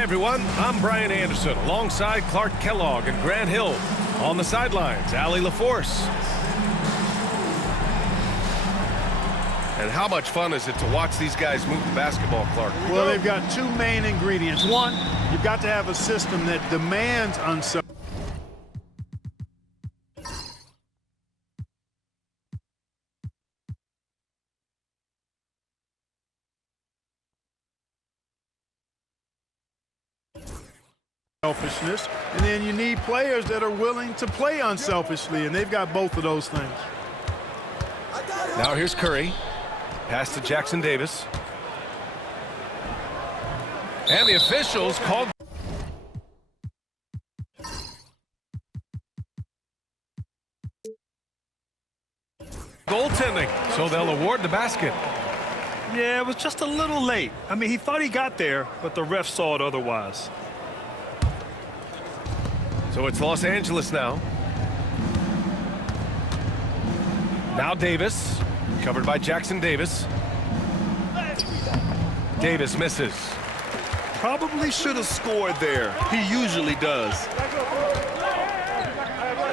Hi, everyone. I'm Brian Anderson, alongside Clark Kellogg and Grant Hill. On the sidelines, Allie LaForce. And how much fun is it to watch these guys move the basketball, Clark? Well, they've got two main ingredients. One, you've got to have a system that demands unselfishness. And then you need players that are willing to play unselfishly, and they've got both of those things. Now here's Curry. Pass to Jackson Davis. And the officials called. Goaltending, so they'll award the basket. Yeah, it was just a little late. I mean, he thought he got there, but the ref saw it otherwise. So it's Los Angeles now. Now Davis, covered by Jackson Davis. Davis misses. Probably should have scored there. He usually does.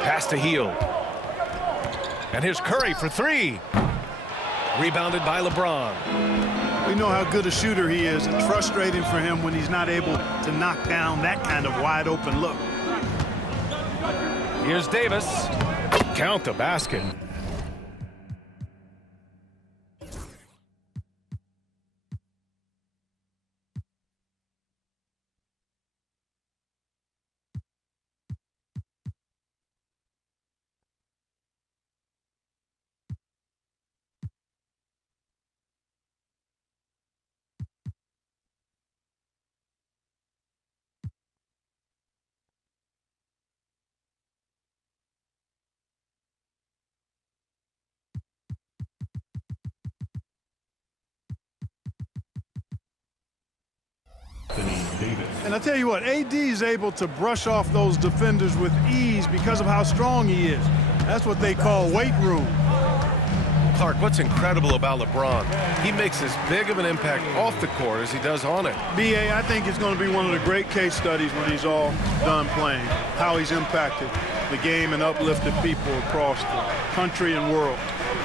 Pass to Heel. And here's Curry for three. Rebounded by LeBron. We know how good a shooter he is. It's frustrating for him when he's not able to knock down that kind of wide open look. Here's Davis. Count the basket. And I tell you what, AD is able to brush off those defenders with ease because of how strong he is. That's what they call weight room. Clark, what's incredible about LeBron, he makes as big of an impact off the court as he does on it. B.A., I think it's going to be one of the great case studies when he's all done playing, how he's impacted the game and uplifted people across the country and world.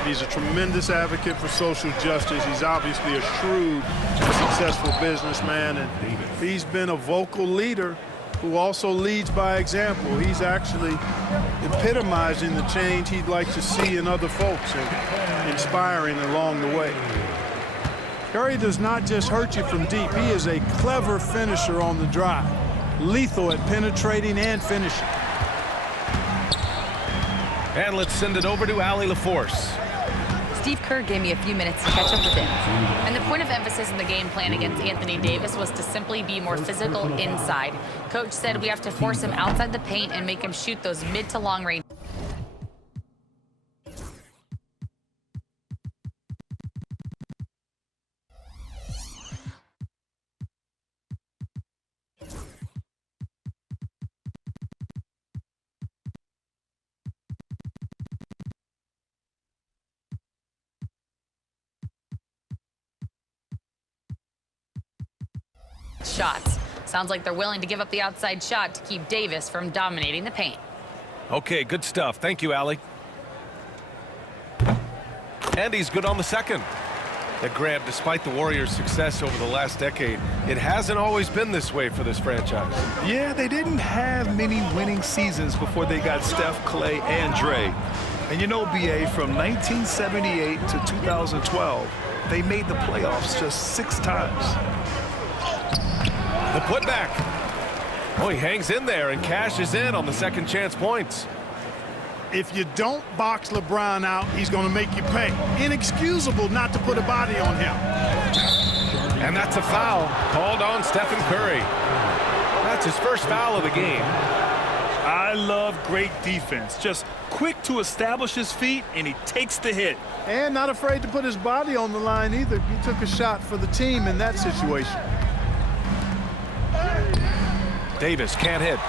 He's a tremendous advocate for social justice. He's obviously a shrewd and successful businessman, and he's been a vocal leader who also leads by example. He's actually epitomizing the change he'd like to see in other folks and inspiring along the way. Curry does not just hurt you from deep. He is a clever finisher on the drive, lethal at penetrating and finishing. And let's send it over to Allie LaForce. Steve Kerr gave me a few minutes to catch up with him. And the point of emphasis in the game plan against Anthony Davis was to simply be more physical inside. Coach said we have to force him outside the paint and make him shoot those mid to long range. Shots. Sounds like they're willing to give up the outside shot to keep Davis from dominating the paint. Okay, good stuff. Thank you, Allie. And he's good on the second. That Grant, despite the Warriors' success over the last decade, it hasn't always been this way for this franchise. Yeah, they didn't have many winning seasons before they got Steph, Clay, and Dre. And you know, B.A., from 1978 to 2012, they made the playoffs just 6 times. The putback. Oh, he hangs in there and cashes in on the second chance points. If you don't box LeBron out, he's going to make you pay. Inexcusable not to put a body on him. And that's a foul called on Stephen Curry. That's his first foul of the game. I love great defense. Just quick to establish his feet, and he takes the hit. And not afraid to put his body on the line either. He took a shot for the team in that situation. Davis can't hit.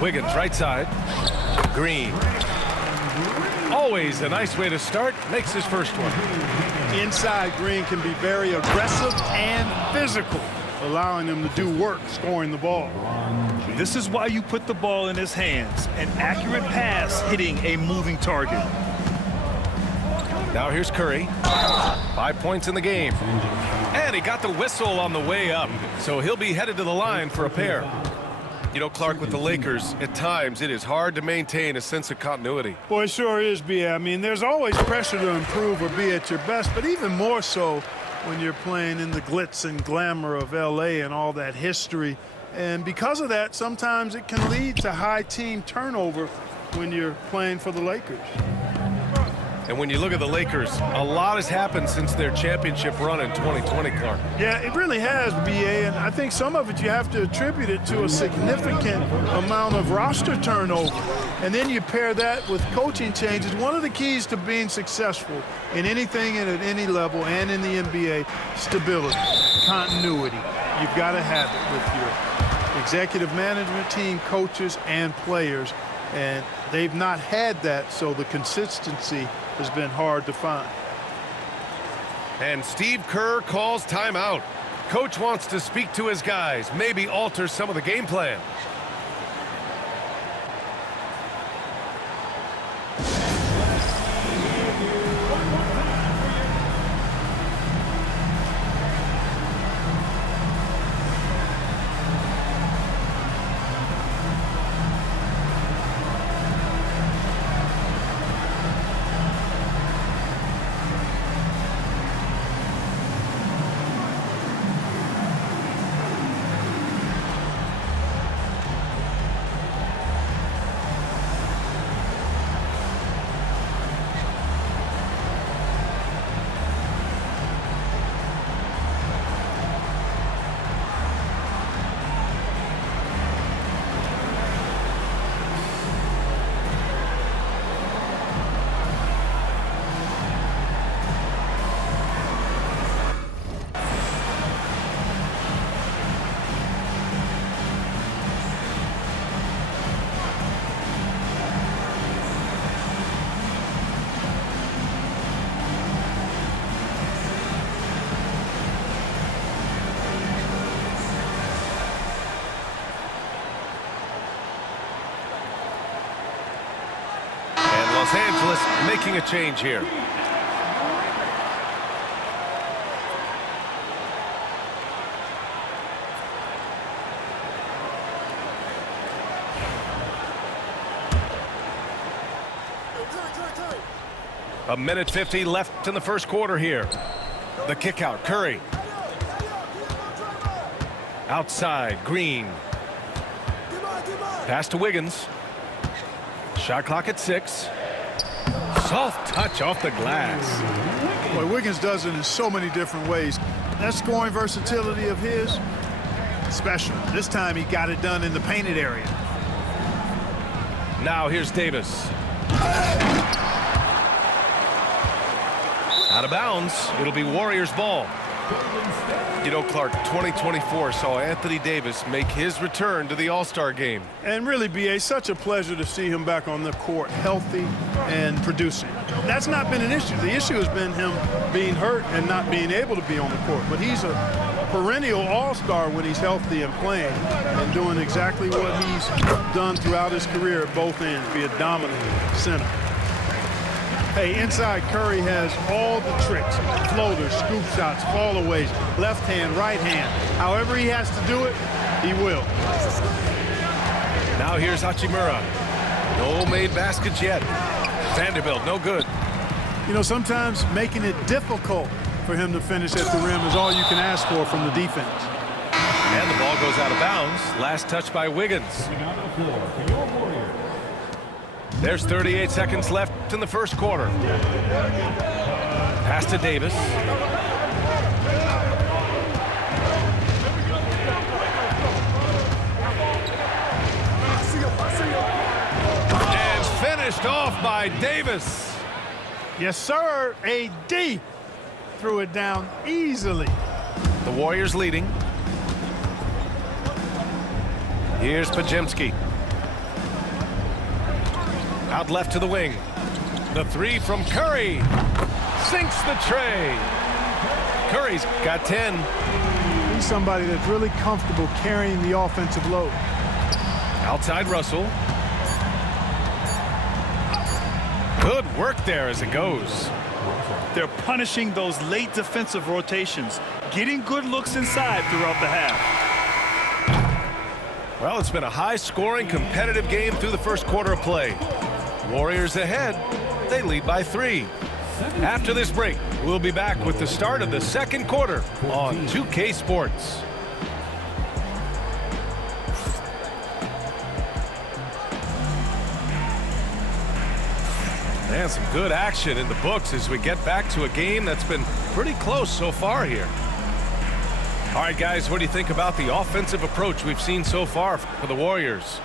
Wiggins right side. Green. Always a nice way to start. Makes his first one. Inside, Green can be very aggressive and physical, allowing him to do work scoring the ball. This is why you put the ball in his hands. An accurate pass hitting a moving target. Now here's Curry. 5 points in the game. And he got the whistle on the way up. So he'll be headed to the line for a pair. You know, Clark, with the Lakers, at times it is hard to maintain a sense of continuity. Boy, it sure is, B.A. I mean, there's always pressure to improve or be at your best, but even more so when you're playing in the glitz and glamour of L.A. and all that history. And because of that, sometimes it can lead to high team turnover when you're playing for the Lakers. And when you look at the Lakers, a lot has happened since their championship run in 2020, Clark. Yeah, it really has, B.A., and I think some of it you have to attribute it to a significant amount of roster turnover. And then you pair that with coaching changes. One of the keys to being successful in anything and at any level and in the NBA, stability, continuity. You've got to have it with your executive management team, coaches, and players. And they've not had that, so the consistency has been hard to find. And Steve Kerr calls timeout. Coach wants to speak to his guys, maybe alter some of the game plan. Los Angeles making a change here. A minute 50 left in the first quarter here. The kick out, Curry. Outside, Green. Pass to Wiggins. Shot clock at 6. Soft touch off the glass. Boy, Wiggins does it in so many different ways. That scoring versatility of his, special. This time he got it done in the painted area. Now here's Davis. Out of bounds. It'll be Warriors ball. You know, Clark, 2024 saw Anthony Davis make his return to the All-Star game. And really, B.A., such a pleasure to see him back on the court, healthy and producing. That's not been an issue. The issue has been him being hurt and not being able to be on the court. But he's a perennial All-Star when he's healthy and playing and doing exactly what he's done throughout his career at both ends, be a dominant center. Hey, inside, Curry has all the tricks. Floaters, scoop shots, fallaways, left hand, right hand. However he has to do it, he will. Now here's Hachimura. No made baskets yet. Vanderbilt, no good. You know, sometimes making it difficult for him to finish at the rim is all you can ask for from the defense. And the ball goes out of bounds. Last touch by Wiggins. There's 38 seconds left in the first quarter. Pass to Davis. And finished off by Davis. Yes, sir. AD threw it down easily. The Warriors leading. Here's Pajemski. Out left to the wing. The three from Curry. Sinks the tray. Curry's got 10. He's somebody that's really comfortable carrying the offensive load. Outside Russell. Good work there as it goes. They're punishing those late defensive rotations, getting good looks inside throughout the half. Well, it's been a high-scoring, competitive game through the first quarter of play. Warriors ahead. They lead by 3. After this break, we'll be back with the start of the second quarter on 2K Sports. And some good action in the books as we get back to a game that's been pretty close so far here. All right, guys, what do you think about the offensive approach we've seen so far for the Warriors?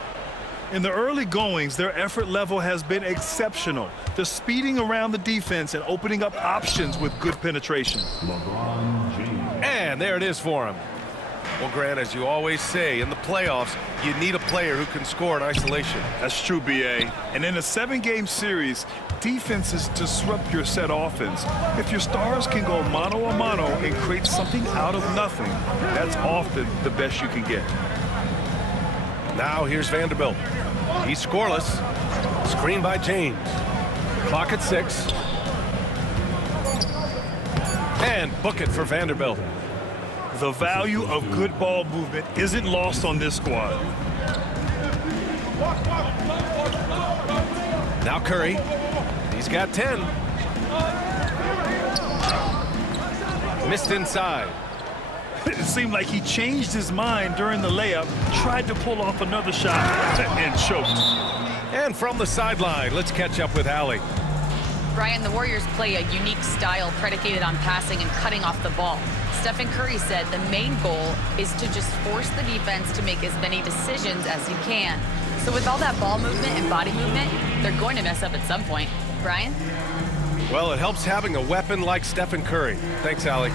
In the early goings, their effort level has been exceptional. They're speeding around the defense and opening up options with good penetration. And there it is for him. Well, Grant, as you always say, in the playoffs, you need a player who can score in isolation. That's true, B.A. And in a 7-game series, defenses disrupt your set offense. If your stars can go mano-a-mano and create something out of nothing, that's often the best you can get. Now here's Vanderbilt. He's scoreless. Screen by James. Clock at 6. And book it for Vanderbilt. The value of good ball movement isn't lost on this squad. Now Curry. He's got 10. Missed inside. It seemed like he changed his mind during the layup, tried to pull off another shot, and choked. And from the sideline, let's catch up with Allie. Brian, the Warriors play a unique style predicated on passing and cutting off the ball. Stephen Curry said the main goal is to just force the defense to make as many decisions as he can. So with all that ball movement and body movement, they're going to mess up at some point. Brian? Well, it helps having a weapon like Stephen Curry. Thanks, Allie.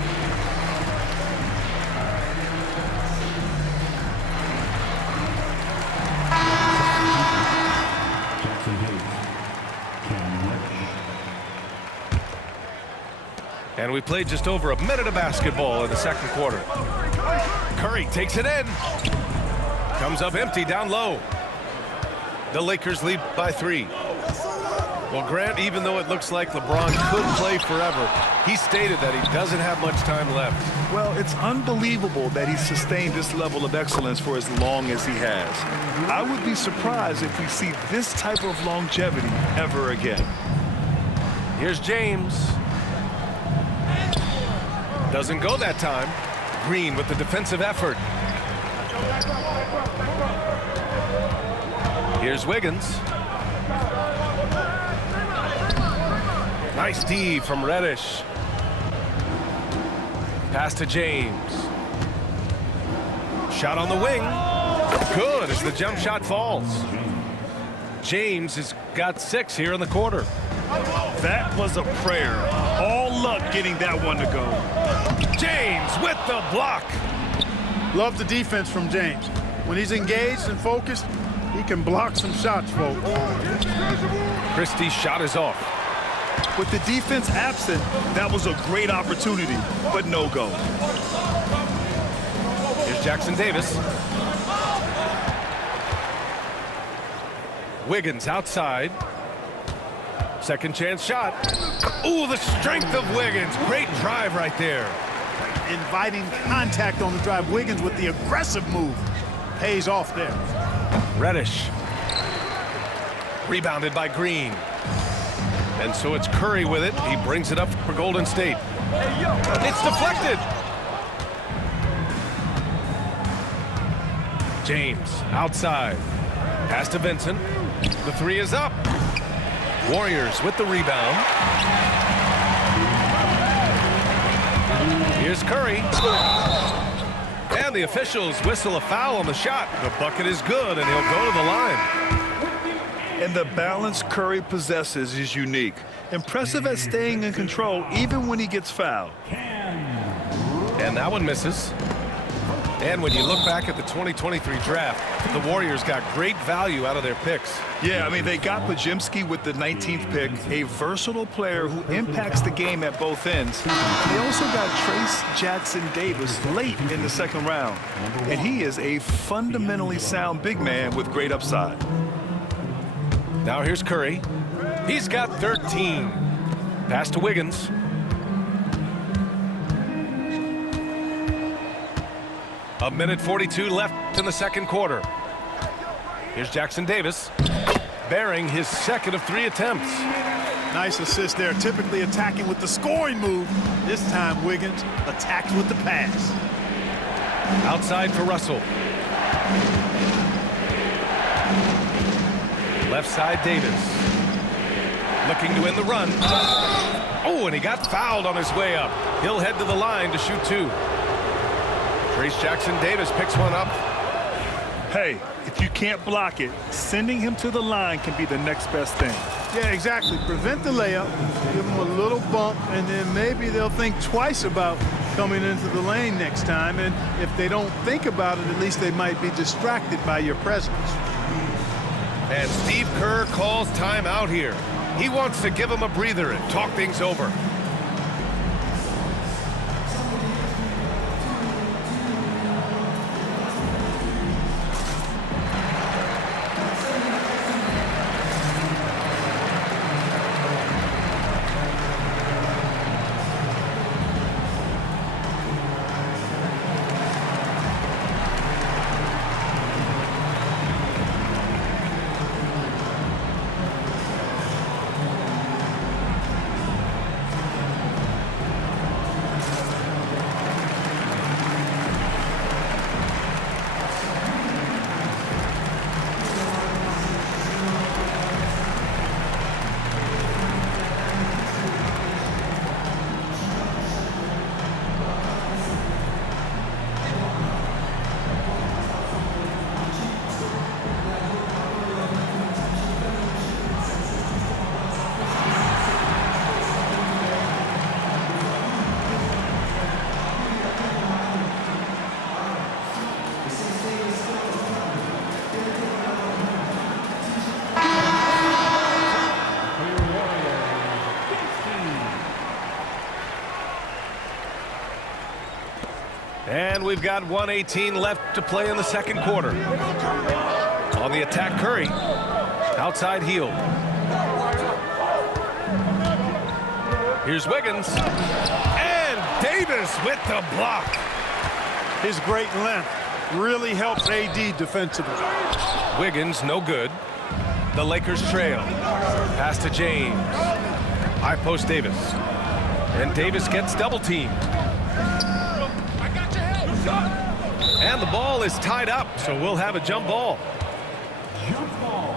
And we played just over a minute of basketball in the second quarter. Curry takes it in. Comes up empty down low. The Lakers lead by 3. Well, Grant, even though it looks like LeBron could play forever, he stated that he doesn't have much time left. Well, it's unbelievable that he's sustained this level of excellence for as long as he has. I would be surprised if we see this type of longevity ever again. Here's James. Doesn't go that time. Green with the defensive effort. Here's Wiggins. Nice D from Reddish. Pass to James. Shot on the wing. Good as the jump shot falls. James has got 6 here in the quarter. That was a prayer. All luck getting that one to go. James with the block. Love the defense from James. When he's engaged and focused, he can block some shots, folks. Christie's shot is off. With the defense absent, that was a great opportunity, but no go. Here's Jackson Davis. Wiggins outside. Second chance shot. Ooh, the strength of Wiggins. Great drive right there. Inviting contact on the drive. Wiggins with the aggressive move. Pays off there. Reddish. Rebounded by Green. And so it's Curry with it. He brings it up for Golden State. It's deflected. James outside. Pass to Vincent. The 3 is up. Warriors with the rebound. Here's Curry. And the officials whistle a foul on the shot. The bucket is good, and he'll go to the line. And the balance Curry possesses is unique. Impressive at staying in control even when he gets fouled. And that one misses. And when you look back at the 2023 draft, the Warriors got great value out of their picks. Yeah, I mean, they got Pajimski with the 19th pick, a versatile player who impacts the game at both ends. They also got Trace Jackson-Davis late in the second round, and he is a fundamentally sound big man with great upside. Now here's Curry. He's got 13. Pass to Wiggins. A minute 42 left in the second quarter. Here's Jackson-Davis, bearing his second of 3 attempts. Nice assist there, typically attacking with the scoring move. This time Wiggins attacks with the pass. Outside for Russell. Left side Davis. Looking to end the run. Oh, and he got fouled on his way up. He'll head to the line to shoot 2. Trace Jackson-Davis picks one up. Hey, if you can't block it, sending him to the line can be the next best thing. Yeah, exactly. Prevent the layup, give them a little bump, and then maybe they'll think twice about coming into the lane next time. And if they don't think about it, at least they might be distracted by your presence. And Steve Kerr calls timeout here. He wants to give him a breather and talk things over. And we've got 1:18 left to play in the second quarter. On the attack, Curry. Outside Hield. Here's Wiggins. And Davis with the block. His great length really helps AD defensively. Wiggins, no good. The Lakers trail. Pass to James. High post Davis. And Davis gets double teamed. And the ball is tied up, so we'll have a jump ball. Jump ball.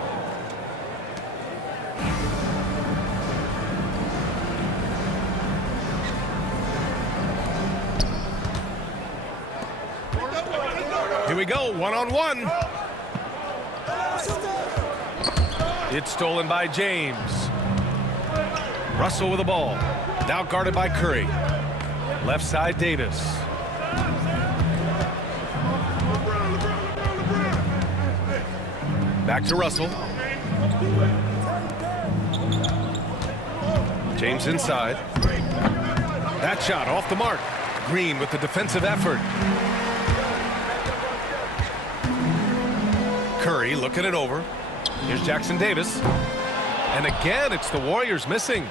Here we go, one-on-one. It's stolen by James. Russell with the ball. Now guarded by Curry. Left side, Davis. Back to Russell. James inside. That shot off the mark. Green with the defensive effort. Curry looking it over. Here's Jackson-Davis. And again, it's the Warriors missing.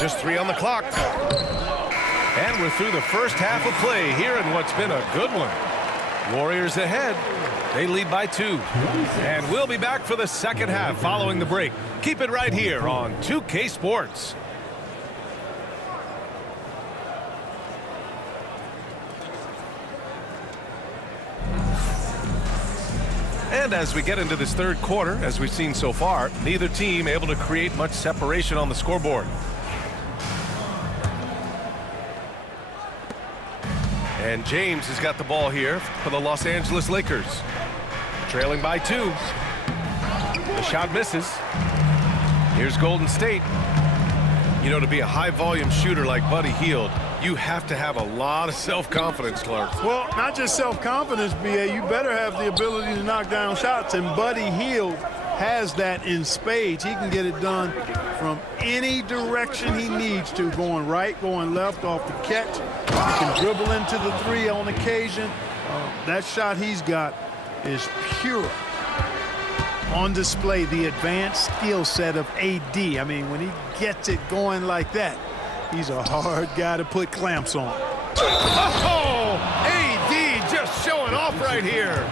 Just 3 on the clock. And we're through the first half of play here in what's been a good one. Warriors ahead. They lead by 2. And we'll be back for the second half following the break. Keep it right here on 2K Sports. And as we get into this third quarter, as we've seen so far, neither team able to create much separation on the scoreboard. And James has got the ball here for the Los Angeles Lakers. Trailing by 2. The shot misses. Here's Golden State. You know, to be a high-volume shooter like Buddy Hield, You have to have a lot of self-confidence, Clark. Well, not just self-confidence, B.A. You better have the ability to knock down shots, and Buddy Hield has that in spades. He can get it done from any direction he needs to, going right, going left off the catch. He can dribble into the three on occasion. That shot he's got is pure. On display, the advanced skill set of AD. I mean, when he gets it going like that, he's a hard guy to put clamps on. Oh, AD just showing off right here.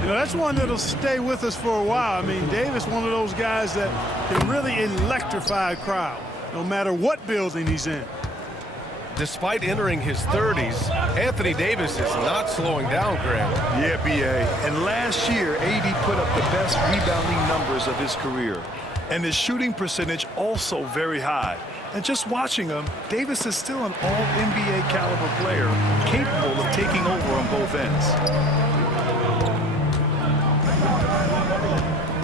You know, that's one that'll stay with us for a while. I mean, Davis, one of those guys that can really electrify a crowd, no matter what building he's in. Despite entering his 30s, Anthony Davis is not slowing down, Graham. Yeah, B.A. And last year, AD put up the best rebounding numbers of his career. And his shooting percentage also very high. And just watching him, Davis is still an all-NBA caliber player, capable of taking over on both ends.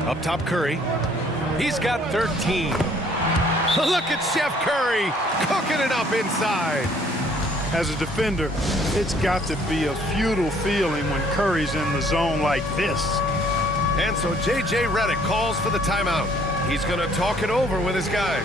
Up top, Curry. He's got 13. Look at Chef Curry cooking it up inside. As a defender, it's got to be a futile feeling when Curry's in the zone like this. And so J.J. Redick calls for the timeout. He's going to talk it over with his guys.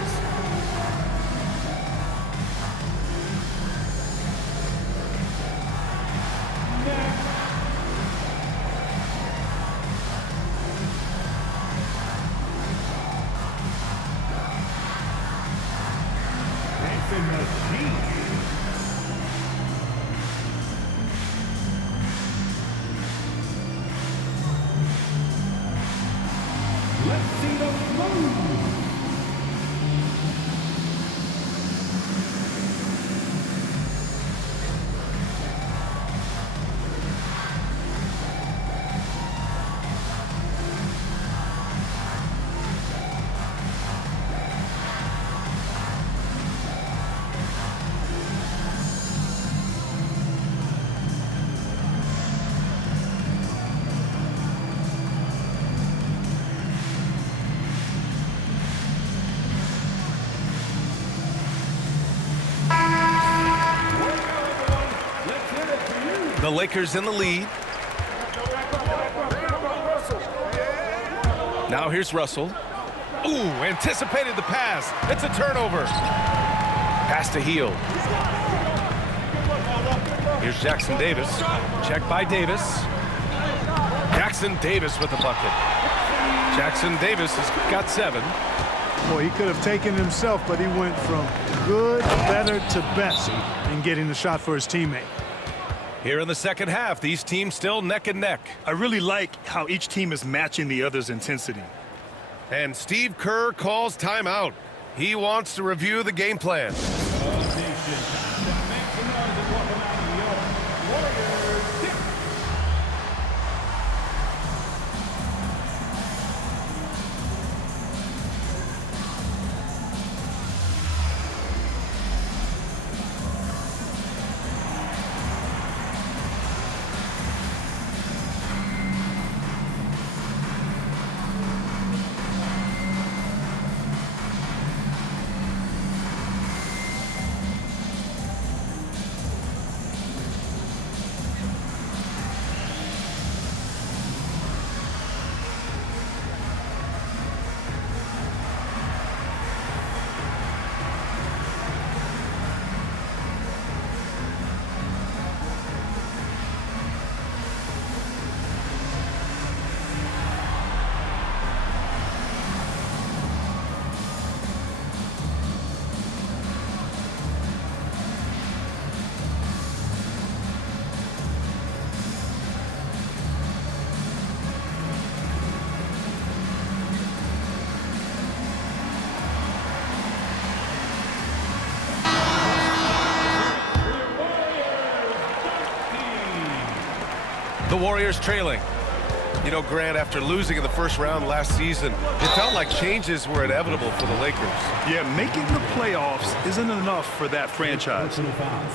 Let's see the flow. The Lakers in the lead. Now here's Russell. Ooh, anticipated the pass. It's a turnover. Pass to Hield. Here's Jackson Davis. Check by Davis. Jackson Davis with the bucket. Jackson Davis has got 7. Boy, he could have taken it himself, but he went from good, better to best in getting the shot for his teammate. Here in the second half, these teams still neck and neck. I really like how each team is matching the other's intensity. And Steve Kerr calls timeout. He wants to review the game plan. The Warriors trailing. You know, Grant, after losing in the first round last season, it felt like changes were inevitable for the Lakers. Yeah, making the playoffs isn't enough for that franchise.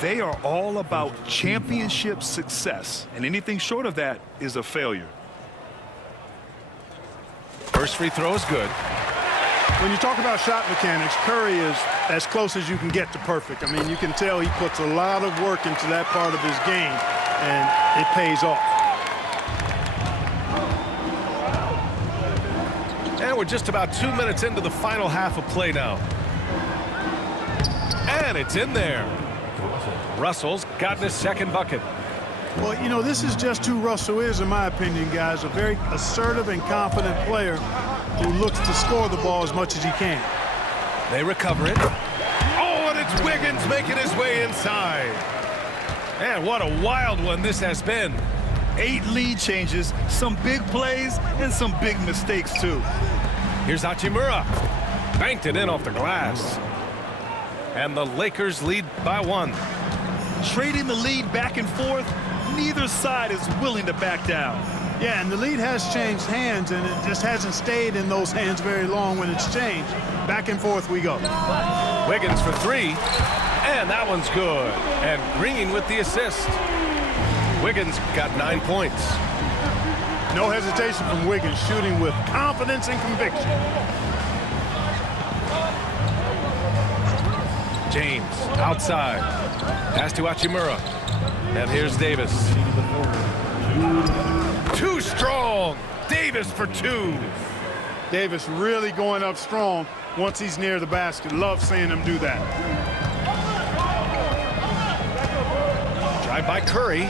They are all about championship success, and anything short of that is a failure. First free throw is good. When you talk about shot mechanics, Curry is as close as you can get to perfect. I mean, you can tell he puts a lot of work into that part of his game, and it pays off. And we're just about 2 minutes into the final half of play now. And it's in there. Russell's gotten his second bucket. Well, you know, this is just who Russell is, in my opinion, guys. A very assertive and confident player who looks to score the ball as much as he can. They recover it. Oh, and it's Wiggins making his way inside. And what a wild one this has been. 8 lead changes, some big plays, and some big mistakes, too. Here's Hachimura. Banked it in off the glass. And the Lakers lead by 1. Trading the lead back and forth, neither side is willing to back down. Yeah, and the lead has changed hands, and it just hasn't stayed in those hands very long when it's changed. Back and forth we go. Wiggins for 3, and that one's good. And Green with the assist. Wiggins got 9 points. No hesitation from Wiggins, shooting with confidence and conviction. James outside. Pass to Hachimura. And here's Davis. Too strong. Davis for 2. Davis really going up strong once he's near the basket. Love seeing him do that. Drive by Curry.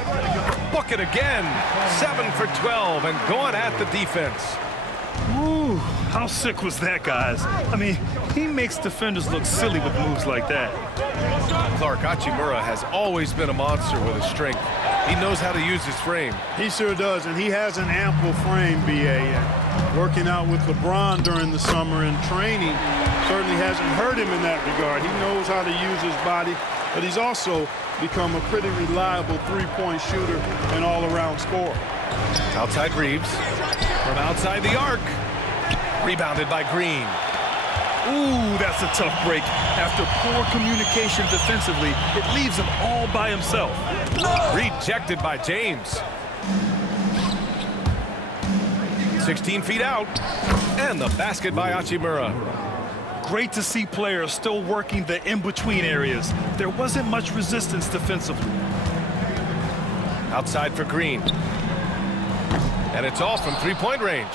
Bucket again. 7 for 12 and going at the defense. Ooh, how sick was that, guys? I mean, he makes defenders look silly with moves like that. Clark, Hachimura has always been a monster with his strength. He knows how to use his frame. He sure does, and he has an ample frame, B.A. And working out with LeBron during the summer and training certainly hasn't hurt him in that regard. He knows how to use his body, but he's also become a pretty reliable three-point shooter and all-around scorer. Outside Reeves. From outside the arc. Rebounded by Green. Ooh, that's a tough break. After poor communication defensively, it leaves him all by himself. Rejected by James. 16 feet out. And the basket by Hachimura. Great to see players still working the in-between areas. There wasn't much resistance defensively. Outside for Green. And it's off from three-point range.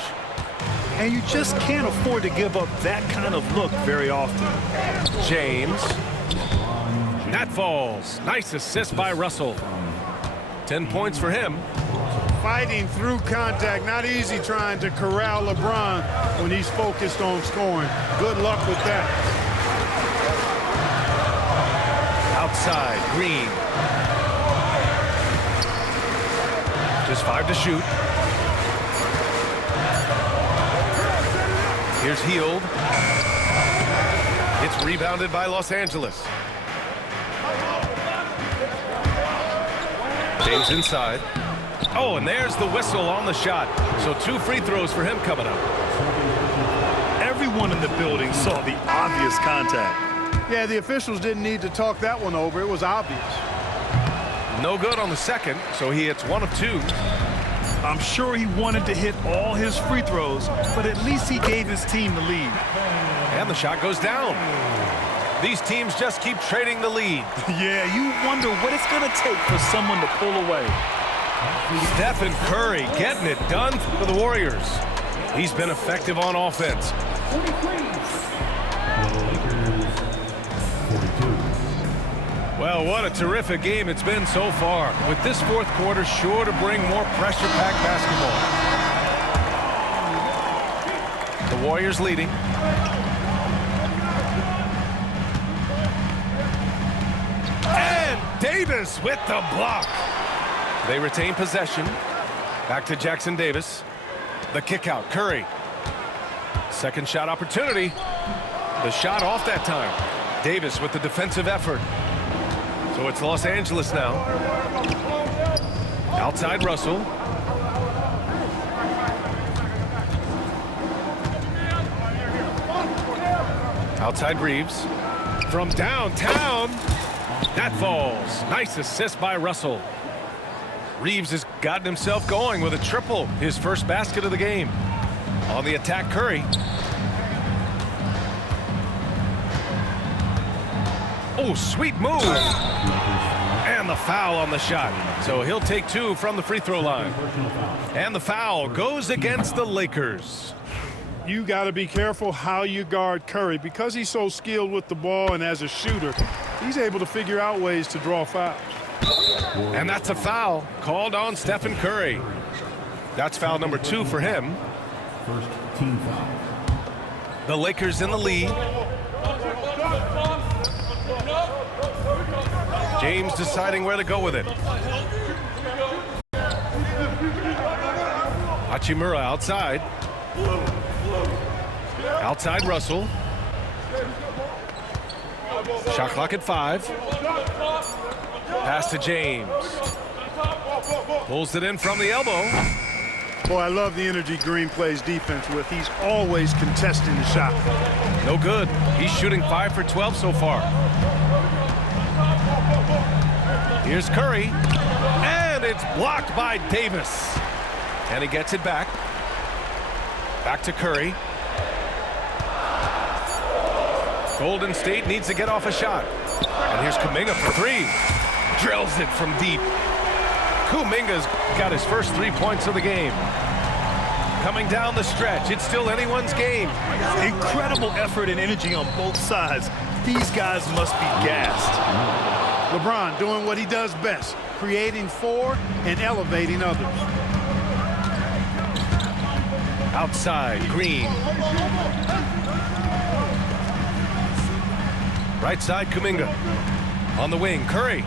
And you just can't afford to give up that kind of look very often. James. That falls. Nice assist by Russell. 10 points for him. Fighting through contact. Not easy trying to corral LeBron when he's focused on scoring. Good luck with that. Outside, Green. Just 5 to shoot. Here's Hield. It's rebounded by Los Angeles. James inside. Oh, and there's the whistle on the shot. So 2 free throws for him coming up. Everyone in the building saw the obvious contact. Yeah, the officials didn't need to talk that one over. It was obvious. No good on the second, so he hits 1 of 2. I'm sure he wanted to hit all his free throws, but at least he gave his team the lead. And the shot goes down. These teams just keep trading the lead. Yeah, you wonder what it's going to take for someone to pull away. Stephen Curry getting it done for the Warriors. He's been effective on offense. 43. Well, what a terrific game it's been so far. With this fourth quarter sure to bring more pressure-packed basketball. The Warriors leading. And Davis with the block. They retain possession. Back to Jackson Davis. The kick out, Curry. Second shot opportunity. The shot off that time. Davis with the defensive effort. So it's Los Angeles now. Outside Russell. Outside Reeves. From downtown. That falls. Nice assist by Russell. Reeves has gotten himself going with a triple. His first basket of the game. On the attack, Curry. Oh, sweet move. And the foul on the shot. So he'll take 2 from the free throw line. And the foul goes against the Lakers. You got to be careful how you guard Curry. Because he's so skilled with the ball and as a shooter, he's able to figure out ways to draw fouls. And that's a foul called on Stephen Curry. That's foul number 2 for him. First team foul. The Lakers in the lead. James deciding where to go with it. Hachimura outside. Outside Russell. Shot clock at 5. Pass to James. Pulls it in from the elbow. Boy, I love the energy Green plays defense with. He's always contesting the shot. No good. He's shooting 5 for 12 so far. Here's Curry. And it's blocked by Davis. And he gets it back. Back to Curry. Golden State needs to get off a shot. And here's Kuminga for 3. Drills it from deep. Kuminga's got his first 3 points of the game. Coming down the stretch, it's still anyone's game. Incredible effort and energy on both sides. These guys must be gassed. LeBron doing what he does best, creating for and elevating others. Outside, Green. Right side, Kuminga. On the wing, Curry.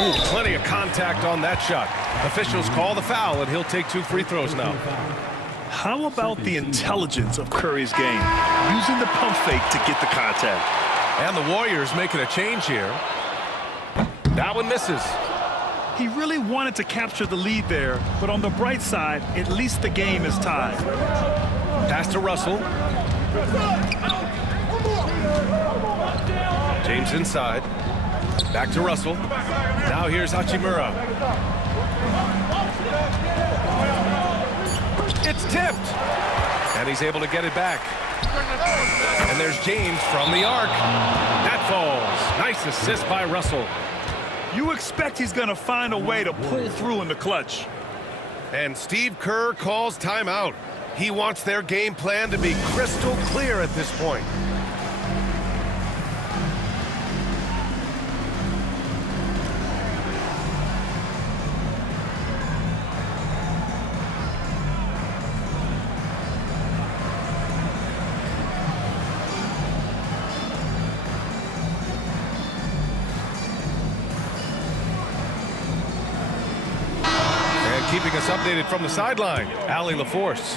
Ooh, plenty of contact on that shot. Officials call the foul, and he'll take 2 free throws now. How about the intelligence of Curry's game? Using the pump fake to get the contact. And the Warriors making a change here. That one misses. He really wanted to capture the lead there, but on the bright side, at least the game is tied. Pass to Russell. James inside. Back to Russell. Now here's Hachimura. It's tipped. And he's able to get it back. And there's James from the arc. That falls. Nice assist by Russell. You expect he's going to find a way to pull through in the clutch. And Steve Kerr calls timeout. He wants their game plan to be crystal clear at this point. Keeping us updated from the sideline, Allie LaForce.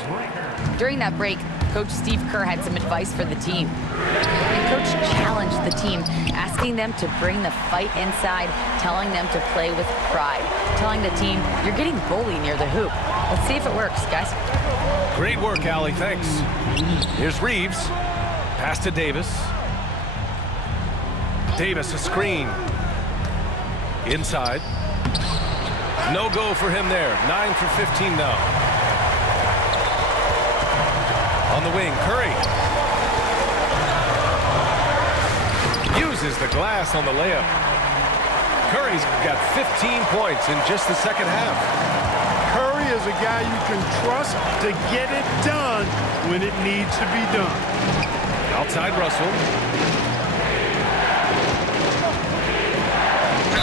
During that break, Coach Steve Kerr had some advice for the team. And Coach challenged the team, asking them to bring the fight inside, telling them to play with pride, telling the team, you're getting bullied near the hoop. Let's see if it works, guys. Great work, Allie. Thanks. Here's Reeves. Pass to Davis. Davis, a screen. Inside. No go for him there. 9 for 15 now. On the wing, Curry. Uses the glass on the layup. Curry's got 15 points in just the second half. Curry is a guy you can trust to get it done when it needs to be done. Outside Russell.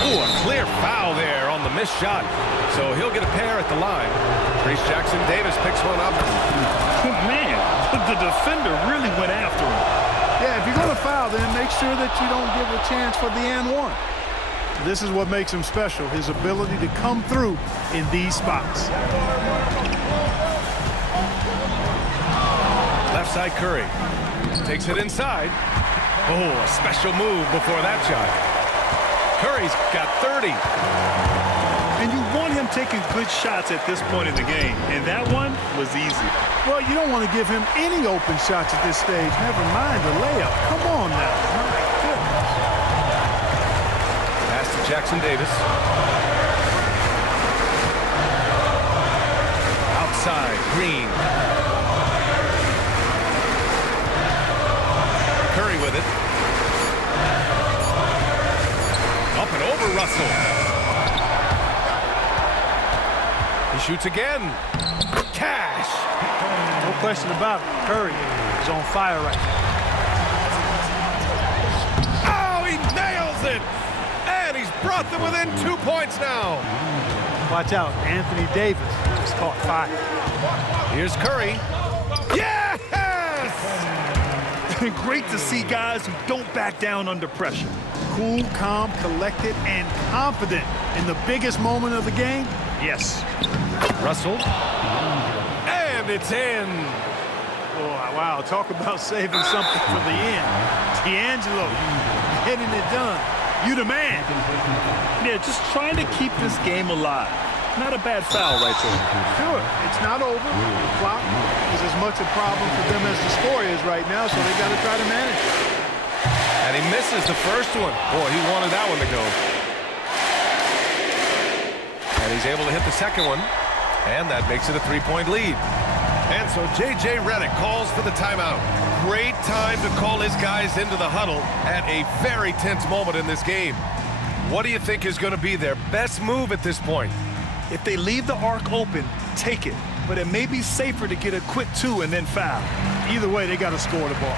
Ooh, a clear foul there on the missed shot. So he'll get a pair at the line. Reese Jackson Davis picks one up. Man, the defender really went after him. Yeah, if you're going to foul, then make sure that you don't give a chance for the and one. This is what makes him special, his ability to come through in these spots. Left side Curry. Takes it inside. Oh, a special move before that shot. Curry's got 30. And you want him taking good shots at this point in the game. And that one was easy. Well, you don't want to give him any open shots at this stage. Never mind the layup. Come on now. My goodness. Pass to Jackson Davis. Outside, Green. Curry with it. Up and over Russell. He shoots again. Cash. No question about it. Curry is on fire right now. Oh, he nails it. And he's brought them within 2 points now. Watch out, Anthony Davis just caught fire. Here's Curry. Yes! Great to see guys who don't back down under pressure. Cool, calm, collected, and confident in the biggest moment of the game. Yes. Russell. And it's in. Oh, wow, talk about saving something for the end. D'Angelo, getting it done. You the man. Yeah, just trying to keep this game alive. Not a bad foul right there. Sure, it's not over. The clock is as much a problem for them as the score is right now, so they got to try to manage it. And he misses the first one. Boy, he wanted that one to go. And he's able to hit the second one. And that makes it a 3-point lead. And so J.J. Redick calls for the timeout. Great time to call his guys into the huddle at a very tense moment in this game. What do you think is going to be their best move at this point? If they leave the arc open, take it. But it may be safer to get a quick 2 and then foul. Either way, they got to score the ball.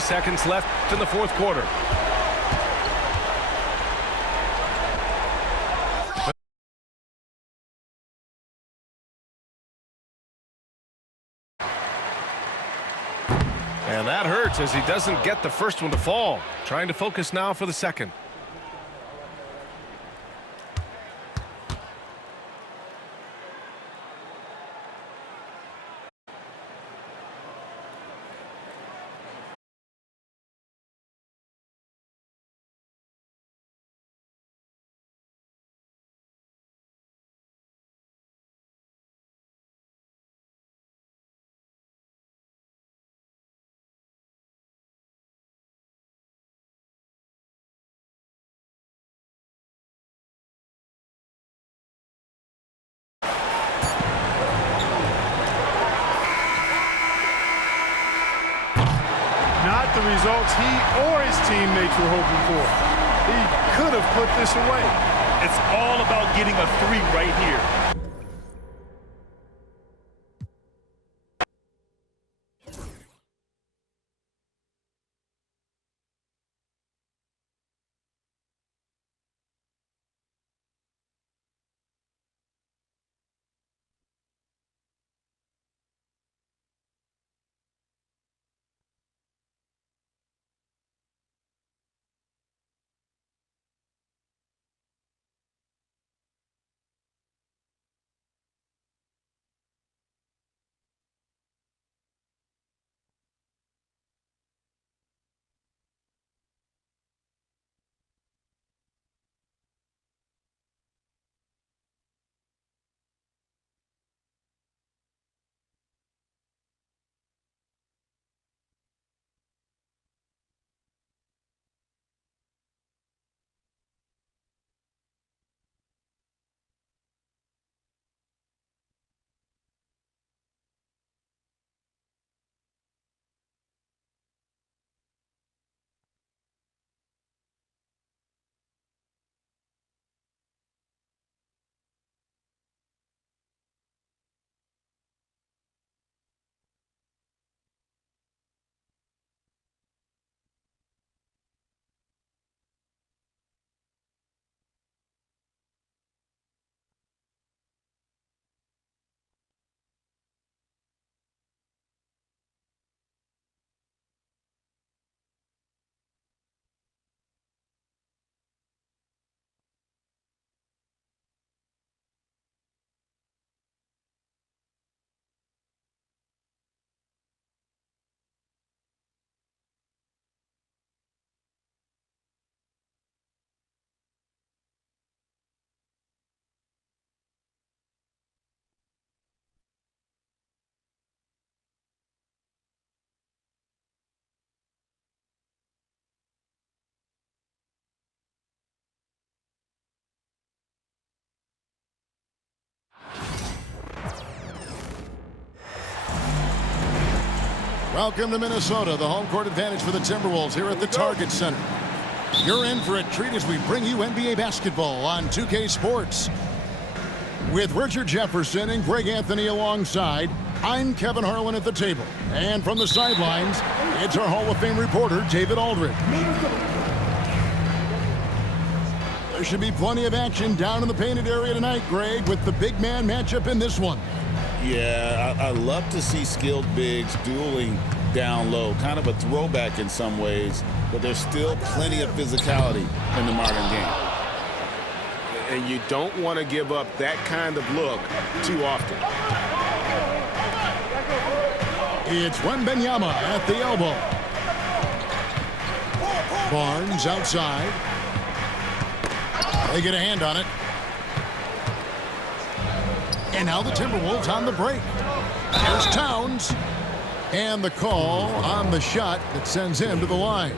Seconds left in the fourth quarter. And that hurts as he doesn't get the first one to fall. Trying to focus now for the second. Not the results he or his teammates were hoping for. He could have put this away. It's all about getting a 3 right here. Welcome to Minnesota, the home court advantage for the Timberwolves here at the Target Center. You're in for a treat as we bring you NBA basketball on 2K Sports. With Richard Jefferson and Greg Anthony alongside, I'm Kevin Harlan at the table. And from the sidelines, it's our Hall of Fame reporter, David Aldridge. There should be plenty of action down in the painted area tonight, Greg, with the big man matchup in this one. Yeah, I love to see skilled bigs dueling down low. Kind of a throwback in some ways, but there's still plenty of physicality in the modern game. And you don't want to give up that kind of look too often. It's Wembanyama at the elbow. Barnes outside. They get a hand on it. And now the Timberwolves on the break. There's Towns. And the call on the shot that sends him to the line.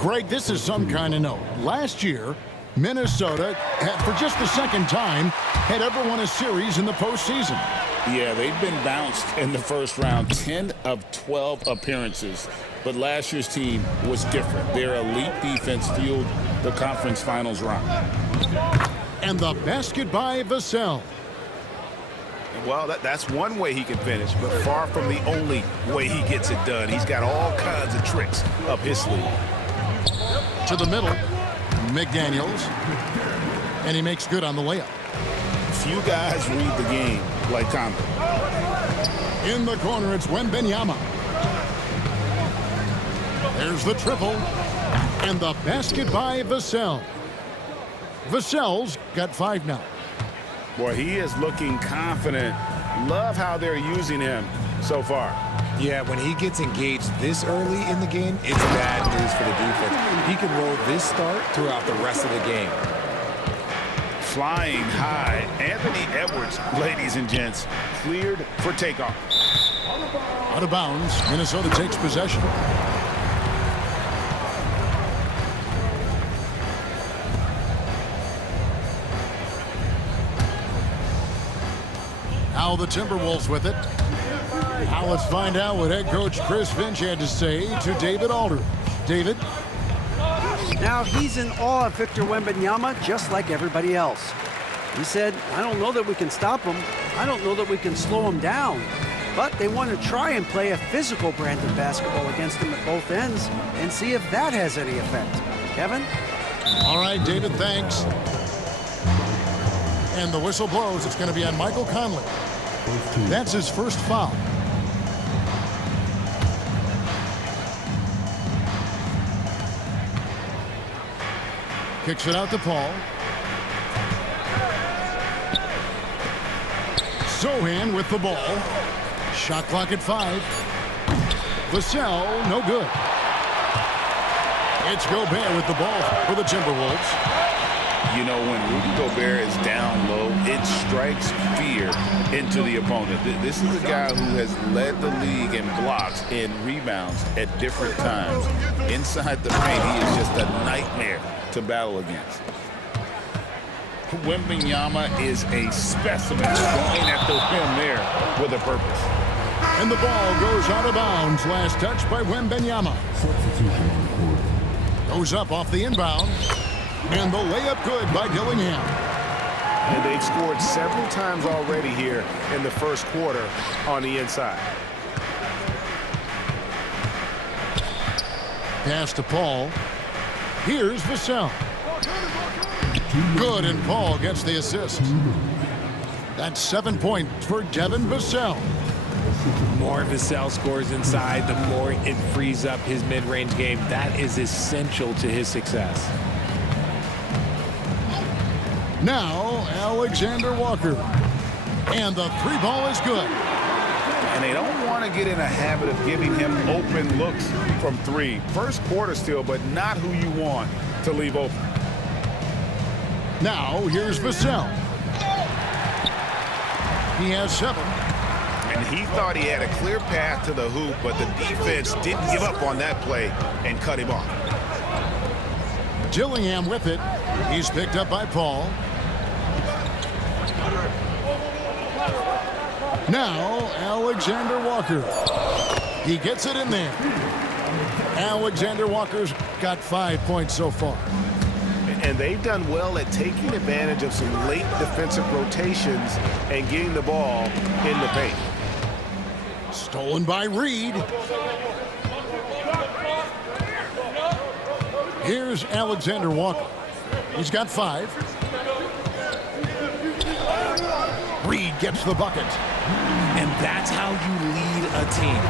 Greg, this is some kind of note. Last year, Minnesota had, for just the second time, had ever won a series in the postseason. Yeah, they've been bounced in the first round, 10 of 12 appearances. But last year's team was different. Their elite defense fueled the conference finals run. And the basket by Vassell. Well, that's one way he can finish, but far from the only way he gets it done. He's got all kinds of tricks up his sleeve. To the middle, McDaniels. And he makes good on the layup. Few guys read the game like Conley. In the corner, it's Wembanyama. There's the triple. And the basket by Vassell. Vassell's got 5 now. Boy, he is looking confident. Love how they're using him so far. Yeah, when he gets engaged this early in the game, it's bad news for the defense. He can roll this start throughout the rest of the game. Flying high, Anthony Edwards, ladies and gents, cleared for takeoff. Out of bounds, Minnesota takes possession. Now the Timberwolves with it. Now let's find out what head coach Chris Finch had to say to David Aldridge. David? Now he's in awe of Victor Wembanyama just like everybody else. He said, I don't know that we can stop him. I don't know that we can slow him down. But they want to try and play a physical brand of basketball against him at both ends and see if that has any effect. Kevin? All right, David, thanks. And the whistle blows. It's going to be on Michael Conley. That's his first foul. Kicks it out to Paul. Sohan with the ball. Shot clock at 5. Vassell, no good. It's Gobert with the ball for the Timberwolves. You know, when Rudy Gobert is down low, it strikes fear into the opponent. This is a guy who has led the league in blocks and rebounds at different times. Inside the paint, he is just a nightmare to battle against. Wembanyama is a specimen going at the rim there with a purpose. And the ball goes out of bounds. Last touch by Wembanyama. Goes up off the inbound. And the layup good by Dillingham. And they've scored several times already here in the first quarter on the inside. Pass to Paul. Here's Vassell. Good, and Paul gets the assist. That's 7 points for Devin Vassell. More Vassell scores inside, the more it frees up his mid-range game. That is essential to his success. Now, Alexander Walker. And the 3 ball is good. And they don't want to get in a habit of giving him open looks from 3. First quarter still, but not who you want to leave open. Now, here's Vassell. He has 7. And he thought he had a clear path to the hoop, but the defense didn't give up on that play and cut him off. Dillingham with it. He's picked up by Paul. Now, Alexander Walker. He gets it in there. Alexander Walker's got 5 points so far. And they've done well at taking advantage of some late defensive rotations and getting the ball in the paint. Stolen by Reed. Here's Alexander Walker. He's got 5. Reed gets the bucket. And that's how you lead a team,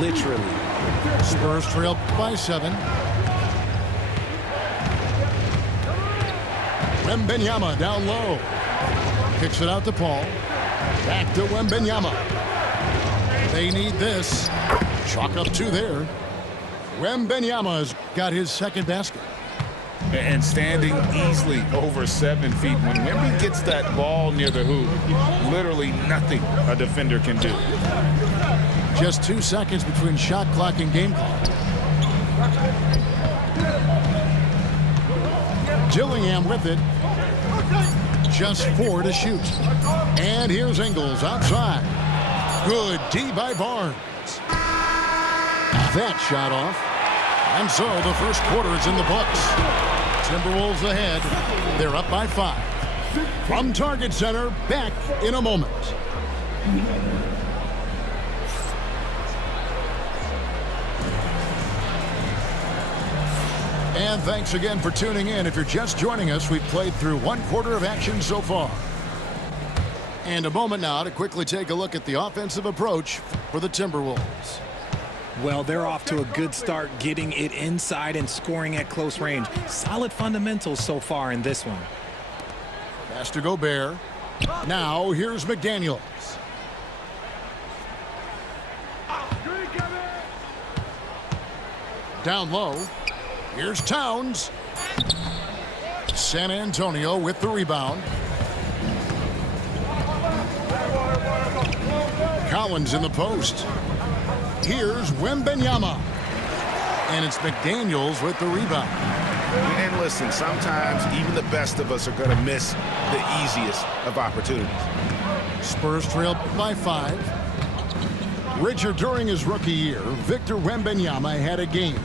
literally. Spurs trail by 7. Wembanyama down low. Kicks it out to Paul. Back to Wembanyama. They need this. Chalk up 2 there. Wembanyama's got his second basket. And standing easily over 7 feet. When Wemby gets that ball near the hoop, literally nothing a defender can do. Just 2 seconds between shot clock and game clock. Gillingham with it. Just 4 to shoot. And here's Ingles outside. Good D by Barnes. That shot off. And so the first quarter is in the books. Timberwolves ahead. They're up by 5. From Target Center, back in a moment. And thanks again for tuning in. If you're just joining us, we've played through 1 quarter of action so far. And a moment now to quickly take a look at the offensive approach for the Timberwolves. Well, they're off to a good start getting it inside and scoring at close range. Solid fundamentals so far in this one. Pass to Gobert. Now here's McDaniels. Down low. Here's Towns. San Antonio with the rebound. Collins in the post. Here's Wembanyama. And it's McDaniels with the rebound. And listen, sometimes even the best of us are going to miss the easiest of opportunities. Spurs trail by 5. Richard, during his rookie year, Victor Wembanyama had a game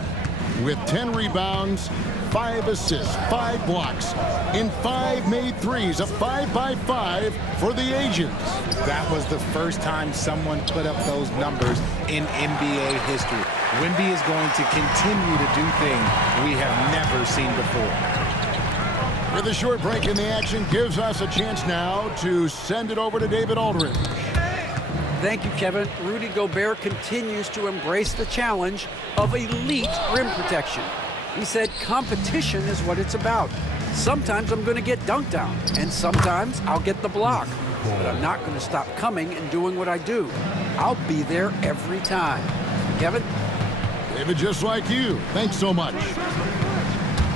with 10 rebounds, 5 assists, 5 blocks, in 5 made threes, a 5-by-5 for the ages. That was the first time someone put up those numbers in NBA history. Wemby is going to continue to do things we have never seen before. With a short break in the action, gives us a chance now to send it over to David Aldridge. Thank you, Kevin. Rudy Gobert continues to embrace the challenge of elite rim protection. He said competition is what it's about. Sometimes I'm going to get dunked on, and sometimes I'll get the block. But I'm not going to stop coming and doing what I do. I'll be there every time. Kevin? David, just like you. Thanks so much.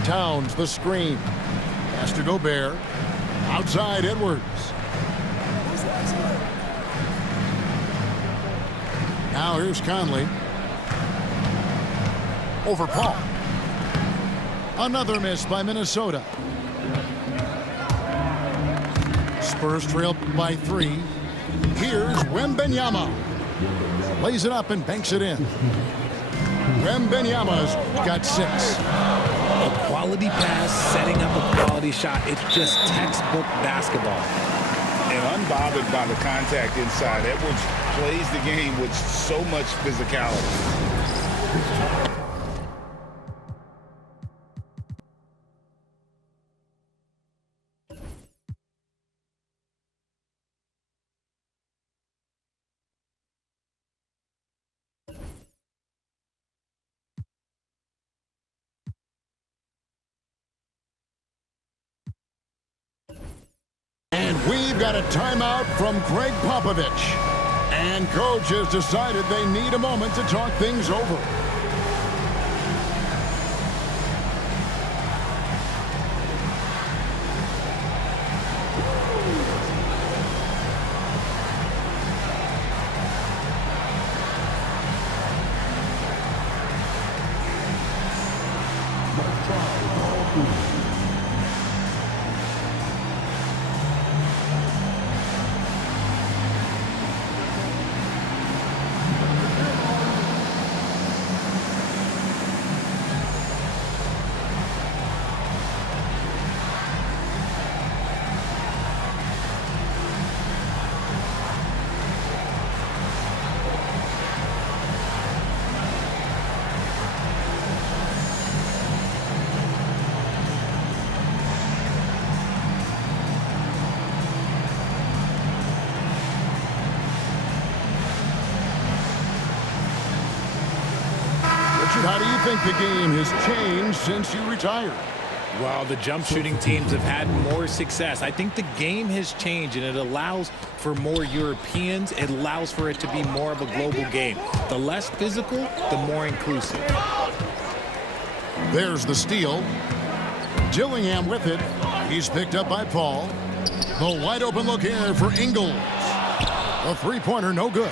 Towns, the screen. Pass to Gobert. Outside, Edwards. Now here's Conley. Over Paul. Another miss by Minnesota. Spurs trail by 3. Here's Wembanyama. Lays it up and banks it in. Wembanyama's got 6. A quality pass, setting up a quality shot. It's just textbook basketball. And unbothered by the contact inside, Edwards plays the game with so much physicality. And we've got a timeout from Greg Popovich. And coach has decided they need a moment to talk things over. how do you think the game has changed since you retired? Well, the jump shooting teams have had more success. I think the game has changed, and it allows for more Europeans. It allows for it to be more of a global game. The less physical, the more inclusive. There's the steal. Gillingham with it. He's picked up by Paul. The wide open look here for Ingles. A three-pointer, no good.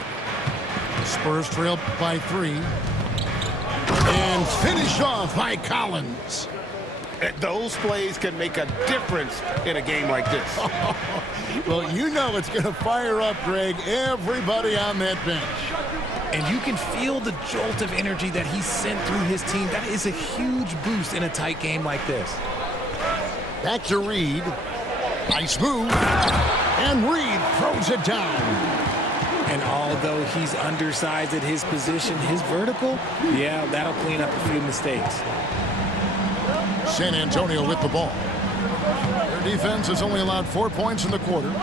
Spurs trail by 3. And finished off by Collins. Those plays can make a difference in a game like this. Well, you know it's going to fire up, Greg, everybody on that bench. And you can feel the jolt of energy that he sent through his team. That is a huge boost in a tight game like this. Back to Reed. Nice move. And Reed throws it down. And although he's undersized at his position, his vertical, yeah, that'll clean up a few mistakes. San Antonio with the ball. Their defense has only allowed 4 points in the quarter.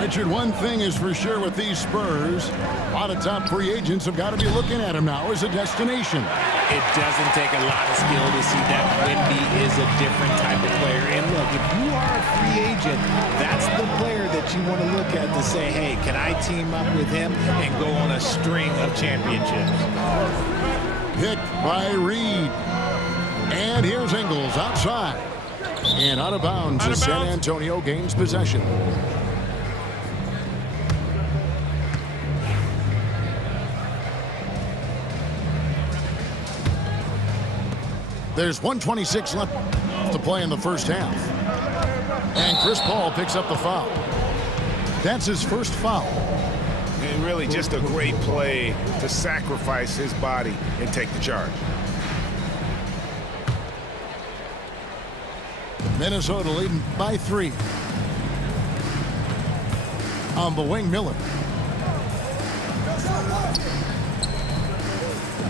Richard, one thing is for sure with these Spurs, a lot of top free agents have got to be looking at him now as a destination. It doesn't take a lot of skill to see that Wemby is a different type of player. And look, if you are a free agent, that's the player that you want to look at to say, hey, can I team up with him and go on a string of championships? Picked by Reed. And here's Ingles outside. And out of bounds as San Antonio gains possession. There's 1:26 left to play in the first half. And Chris Paul picks up the foul. That's his first foul. And really just a great play to sacrifice his body and take the charge. Minnesota leading by 3. On the wing, Miller.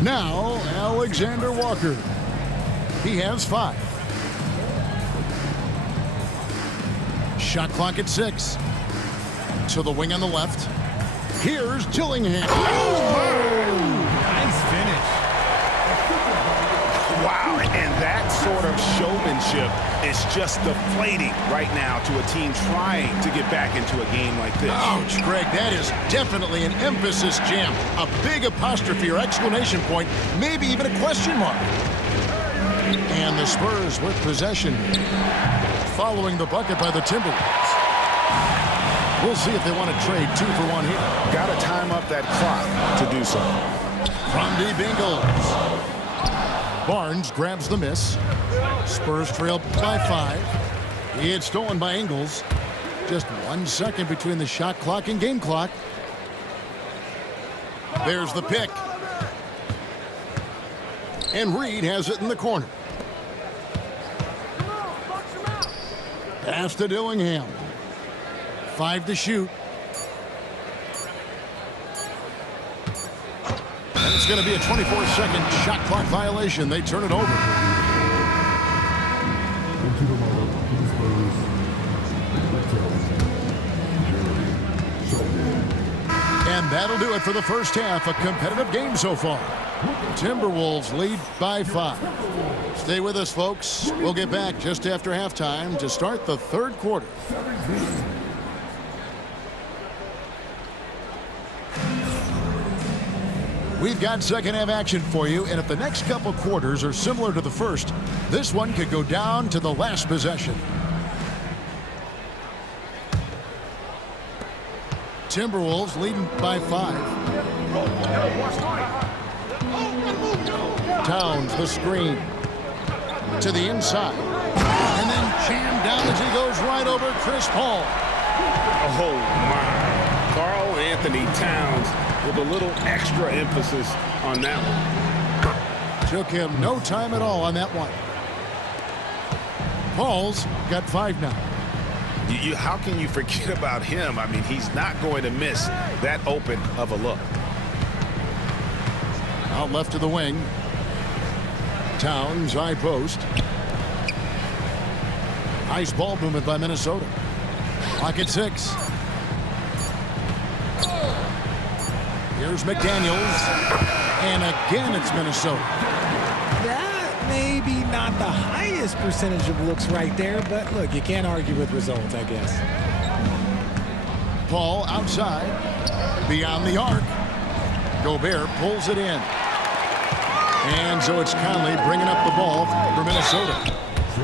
Now, Alexander Walker. He has 5. Shot clock at 6. To the wing on the left. Here's Gillingham. Nice finish. Wow, and that sort of showmanship is just deflating right now to a team trying to get back into a game like this. Ouch, Greg, that is definitely an emphasis jam. A big apostrophe or exclamation point, maybe even a question mark. And the Spurs with possession following the bucket by the Timberwolves. We'll see if they want to trade 2 for 1 here. Got to time up that clock to do so. From deep, Ingles. Barnes grabs the miss. Spurs trail by 5. It's stolen by Ingles. Just 1 second between the shot clock and game clock. There's the pick. And Reed has it in the corner. Pass to Dillingham. 5 to shoot. And it's going to be a 24-second shot clock violation. They turn it over. And that'll do it for the first half. A competitive game so far. Timberwolves lead by 5. Stay with us, folks. We'll get back just after halftime to start the third quarter. We've got second half action for you, and if the next couple quarters are similar to the first, this one could go down to the last possession. Timberwolves leading by 5. Towns the screen to the inside, and then jammed down as he goes right over Chris Paul. Oh my! Karl Anthony Towns with a little extra emphasis on that one. Took him no time at all on that one. Paul's got 5 now. How can you forget about him? I mean, he's not going to miss that open of a look. Out left to the wing. Towns, high post. Nice ball movement by Minnesota. Clock at 6. Here's McDaniels. And again, it's Minnesota. maybe not the highest percentage of looks right there, but look, you can't argue with results, I guess. Ball outside, beyond the arc. Gobert pulls it in. And so it's Conley bringing up the ball for Minnesota.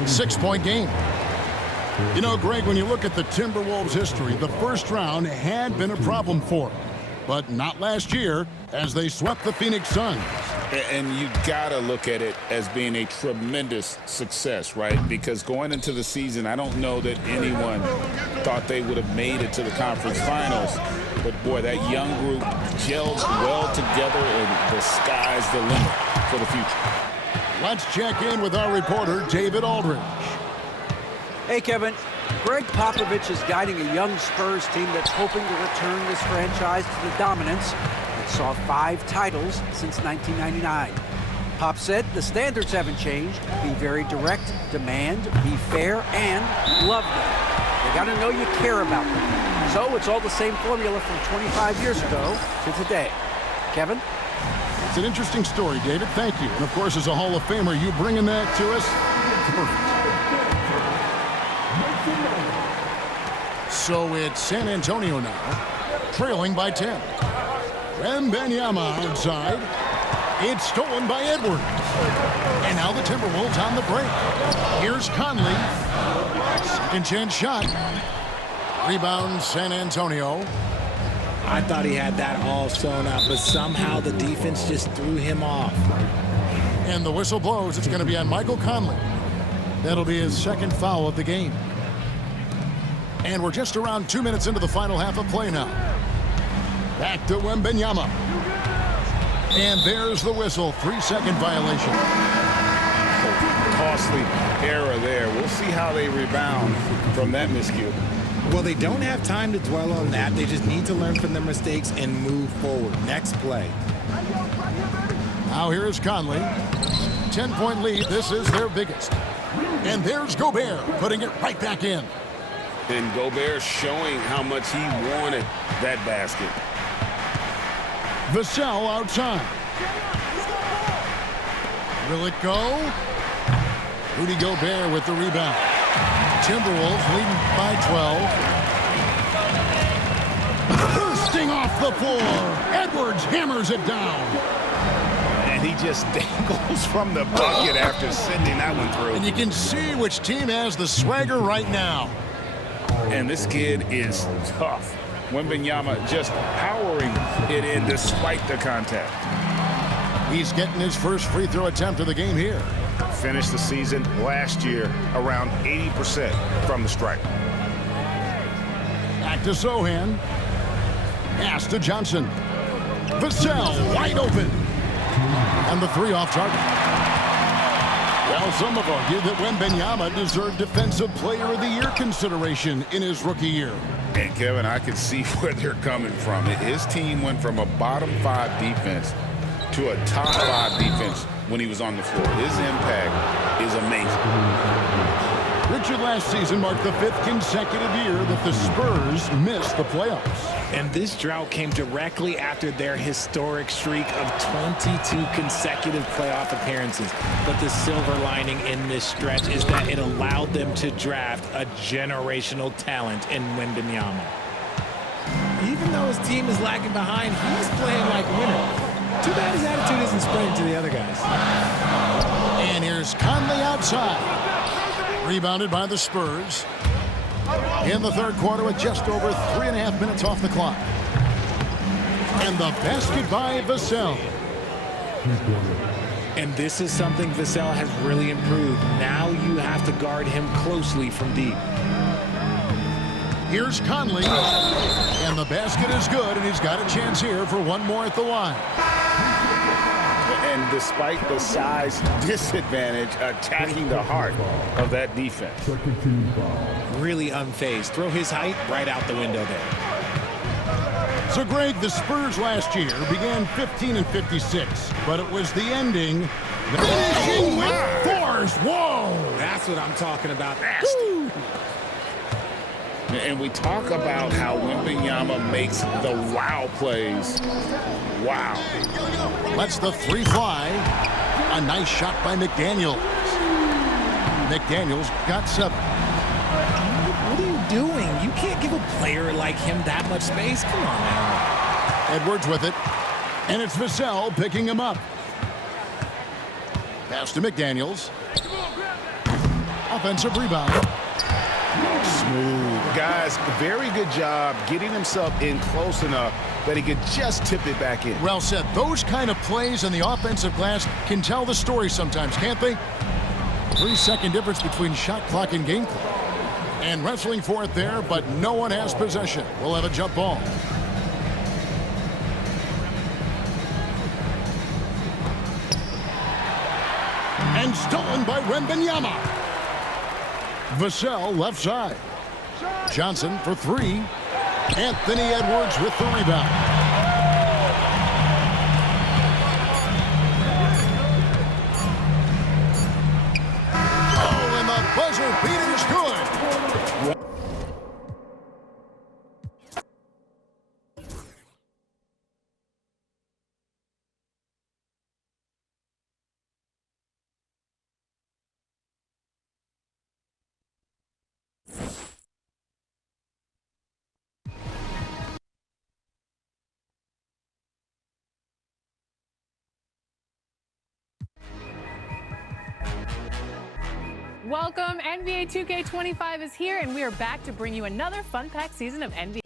6-point game. You know, Greg, when you look at the Timberwolves' history, the first round had been a problem for them. But not last year, as they swept the Phoenix Suns. And you got to look at it as being a tremendous success, right? Because going into the season, I don't know that anyone thought they would have made it to the conference finals. But, boy, that young group gelled well together, and the sky's the limit for the future. Let's check in with our reporter, David Aldridge. Hey, Kevin. Greg Popovich is guiding a young Spurs team that's hoping to return this franchise to the dominance that saw 5 titles since 1999. Pop said the standards haven't changed. Be very direct, demand, be fair, and love them. They got to know you care about them. So it's all the same formula from 25 years ago to today. Kevin? It's an interesting story, David. Thank you. And, of course, as a Hall of Famer, you bringing that to us? Perfect. So it's San Antonio now, trailing by 10. Wembanyama outside. It's stolen by Edwards. And now the Timberwolves on the break. Here's Conley. Second chance shot. Rebound San Antonio. I thought he had that all sewn up, but somehow the defense just threw him off. And the whistle blows. It's going to be on Michael Conley. That'll be his second foul of the game. And we're just around 2 minutes into the final half of play now. Back to Wembanyama. And there's the whistle. 3-second violation. Costly error there. We'll see how they rebound from that miscue. Well, they don't have time to dwell on that. They just need to learn from their mistakes and move forward. Next play. Now here's Conley. 10-point lead. This is their biggest. And there's Gobert putting it right back in. And Gobert showing how much he wanted that basket. Vassell outside. Will it go? Rudy Gobert with the rebound. Timberwolves leading by 12. Bursting off the floor. Edwards hammers it down. And he just dangles from the bucket after sending that one through. And you can see which team has the swagger right now. And this kid is tough. Wembanyama just powering it in despite the contact. He's getting his first free throw attempt of the game here. Finished the season last year around 80% from the stripe. Back to Sohan. Pass to Johnson. Vassell wide open. And the 3 off target. Well, some have argued that Wembanyama deserved Defensive Player of the Year consideration in his rookie year. And, Kevin, I can see where they're coming from. His team went from a bottom 5 defense to a top 5 defense when he was on the floor. His impact is amazing. Richard, last season marked the 5th consecutive year that the Spurs missed the playoffs. And this drought came directly after their historic streak of 22 consecutive playoff appearances. But the silver lining in this stretch is that it allowed them to draft a generational talent in Wembanyama. Even though his team is lagging behind, he's playing like a winner. Too bad his attitude isn't spreading to the other guys. And here's Conley outside. Rebounded by the Spurs. In the third quarter with just over 3.5 minutes off the clock. And the basket by Vassell. And this is something Vassell has really improved. Now you have to guard him closely from deep. Here's Conley. And the basket is good, and he's got a chance here for one more at the line. And despite the size disadvantage, attacking the heart of that defense. Really unfazed. Throw his height right out the window there. So, Greg, the Spurs last year began 15-56, but it was the ending. Finishing with force. Whoa! That's what I'm talking about. Woo! And we talk about how Wembanyama makes the wow plays. Wow. Lets the 3 fly. A nice shot by McDaniels. McDaniels got 7. What are you doing? You can't give a player like him that much space. Come on, man. Edwards with it. And it's Vassell picking him up. Pass to McDaniels. Offensive rebound. Smooth. Guys, very good job getting himself in close enough that he could just tip it back in. Well said. Those kind of plays in the offensive glass can tell the story sometimes, can't they? 3-second difference between shot clock and game clock. And wrestling for it there, but no one has possession. We'll have a jump ball. And stolen by Wembanyama. Vassell left side. Johnson for 3. Anthony Edwards with the rebound. Oh, and the buzzer beater's good. Welcome, NBA 2K25 is here, and we are back to bring you another fun-packed season of NBA.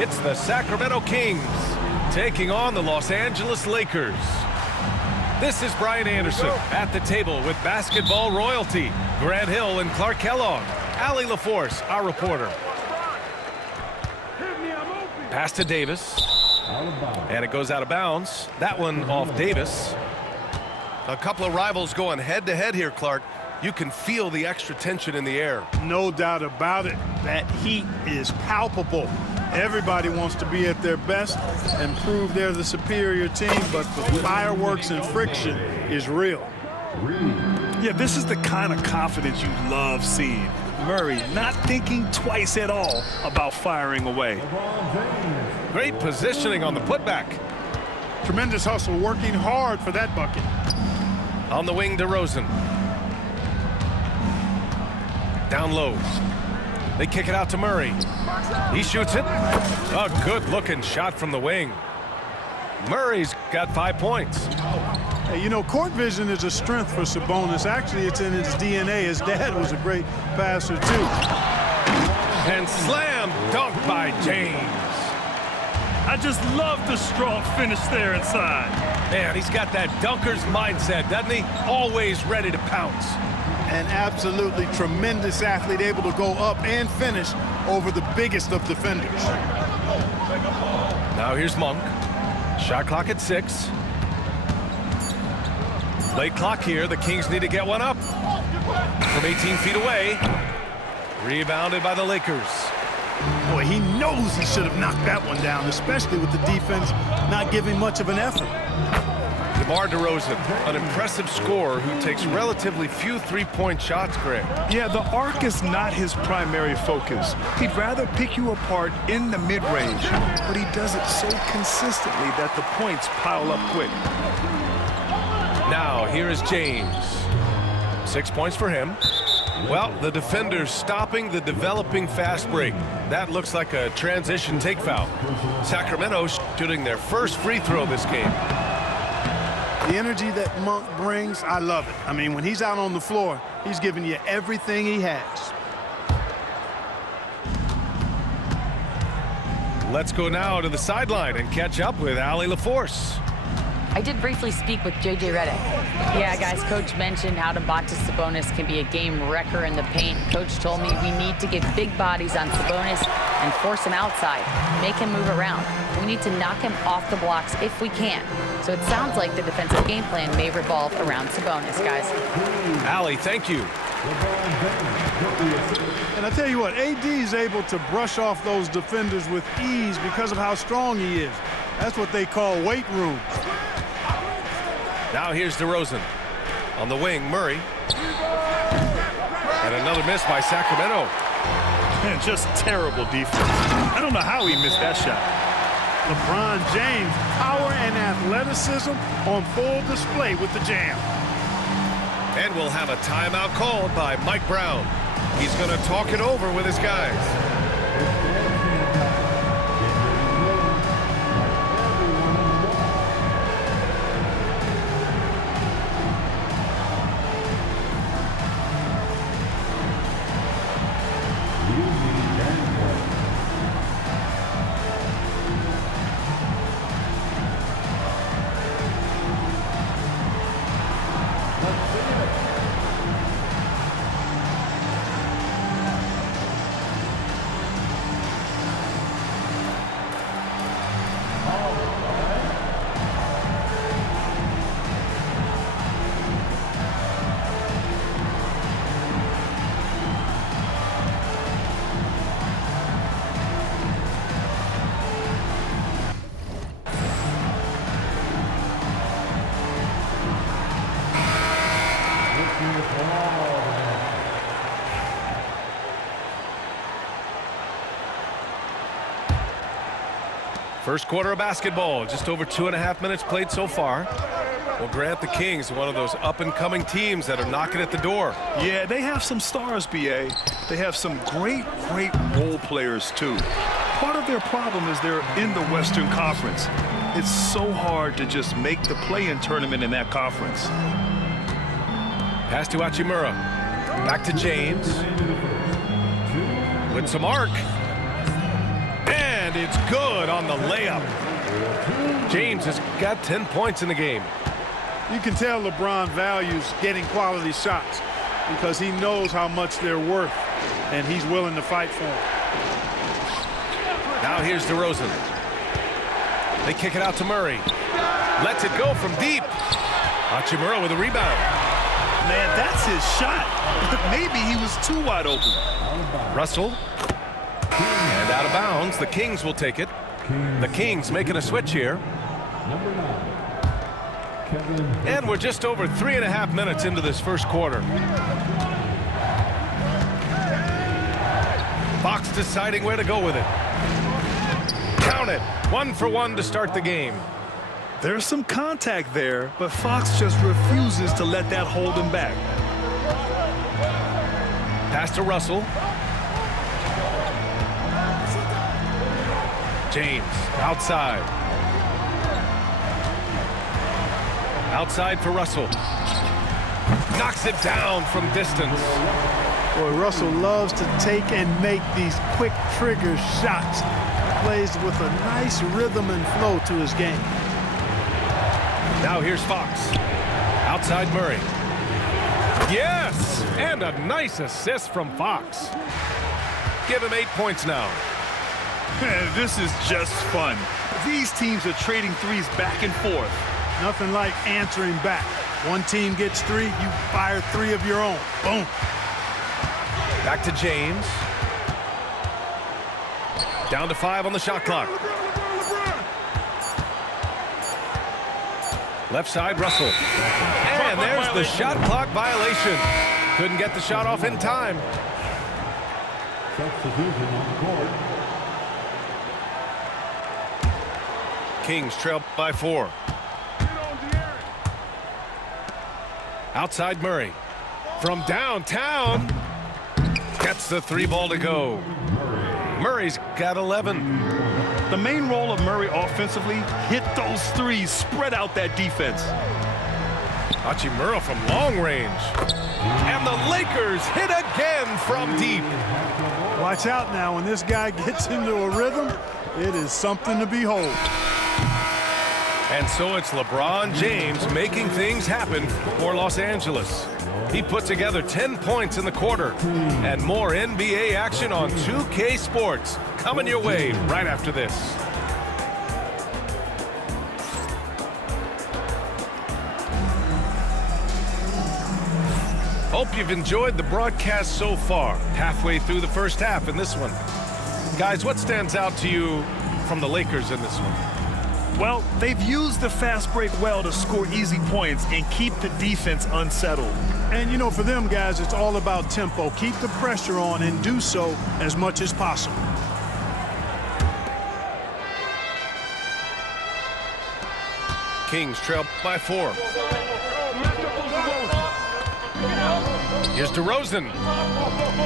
It's the Sacramento Kings taking on the Los Angeles Lakers. This is Brian Anderson at the table with basketball royalty. Grant Hill and Clark Kellogg. Allie LaForce, our reporter. Pass to Davis. And it goes out of bounds. That one off Davis. A couple of rivals going head-to-head here, Clark. You can feel the extra tension in the air. No doubt about it. That heat is palpable. Everybody wants to be at their best and prove they're the superior team, but the fireworks and friction is real. Yeah, this is the kind of confidence you love seeing. Murray not thinking twice at all about firing away. Great positioning on the putback. Tremendous hustle, working hard for that bucket. On the wing, DeRozan. Down low. They kick it out to Murray. He shoots it. A good-looking shot from the wing. Murray's got 5 points. Hey, you know, court vision is a strength for Sabonis. Actually, it's in his DNA. His dad was a great passer, too. And slam dunk by James. I just love the strong finish there inside. Man, he's got that dunker's mindset, doesn't he? Always ready to pounce. An absolutely tremendous athlete, able to go up and finish over the biggest of defenders. Now here's Monk. Shot clock at 6. Late clock here. The Kings need to get one up. From 18 feet away. Rebounded by the Lakers. Boy, he knows he should have knocked that one down, especially with the defense not giving much of an effort. DeMar DeRozan, an impressive scorer who takes relatively few three-point shots, Greg. Yeah, the arc is not his primary focus. He'd rather pick you apart in the mid-range, but he does it so consistently that the points pile up quick. Now, here is James. 6 points for him. Well, the defender's stopping the developing fast break. That looks like a transition take foul. Sacramento shooting their first free throw this game. The energy that Monk brings, I love it. I mean, when he's out on the floor, he's giving you everything he has. Let's go now to the sideline and catch up with Allie LaForce. I did briefly speak with J.J. Redick. Yeah, guys, Coach mentioned how Domantas Sabonis can be a game wrecker in the paint. Coach told me we need to get big bodies on Sabonis and force him outside, make him move around. We need to knock him off the blocks if we can. So it sounds like the defensive game plan may revolve around Sabonis, guys. Allie, thank you. And I tell you what, AD is able to brush off those defenders with ease because of how strong he is. That's what they call weight room. Now here's DeRozan. On the wing, Murray. And another miss by Sacramento. Man, just terrible defense. I don't know how he missed that shot. LeBron James, power and athleticism on full display with the jam. And we'll have a timeout called by Mike Brown. He's going to talk it over with his guys. First quarter of basketball, just over 2.5 minutes played so far. Well, Grant, the Kings, one of those up-and-coming teams that are knocking at the door. Yeah, they have some stars, B.A. They have some great role players, too. Part of their problem is they're in the Western Conference. It's so hard to just make the play-in tournament in that conference. Pass to Hachimura. Back to James. With some arc. And And it's good on the layup. James has got 10 points in the game. You can tell LeBron values getting quality shots because he knows how much they're worth, and he's willing to fight for them. Now here's DeRozan. They kick it out to Murray. Lets it go from deep. Hachimura with a rebound. Man, that's his shot. Maybe he was too wide open. Russell. And out of bounds. The Kings will take it. The Kings making a switch here. And we're just over 3.5 minutes into this first quarter. Fox deciding where to go with it. Count it. 1 for 1 to start the game. There's some contact there, but Fox just refuses to let that hold him back. Pass to Russell. James outside. Outside for Russell. Knocks it down from distance. Boy, Russell loves to take and make these quick trigger shots. Plays with a nice rhythm and flow to his game. Now here's Fox. Outside Murray. Yes! And a nice assist from Fox. Give him 8 points now. This is just fun. These teams are trading threes back and forth. Nothing like answering back. One team gets 3, you fire 3 of your own. Boom. Back to James. Down to 5 on the shot clock. Left side, Russell. And there's the shot clock violation. Couldn't get the shot off in time. Kings trail by 4. Outside Murray. From downtown. Gets the 3 ball to go. Murray's got 11. The main role of Murray offensively, hit those threes, spread out that defense. Hachimura from long range. And the Lakers hit again from deep. Watch out now. When this guy gets into a rhythm, it is something to behold. And so it's LeBron James making things happen for Los Angeles. He put together 10 points in the quarter. And more NBA action on 2K Sports coming your way right after this. Hope you've enjoyed the broadcast so far. Halfway through the first half in this one. Guys, what stands out to you from the Lakers in this one? Well, they've used the fast break well to score easy points and keep the defense unsettled. And, you know, for them guys, it's all about tempo. Keep the pressure on and do so as much as possible. Kings trail by 4. Here's DeRozan.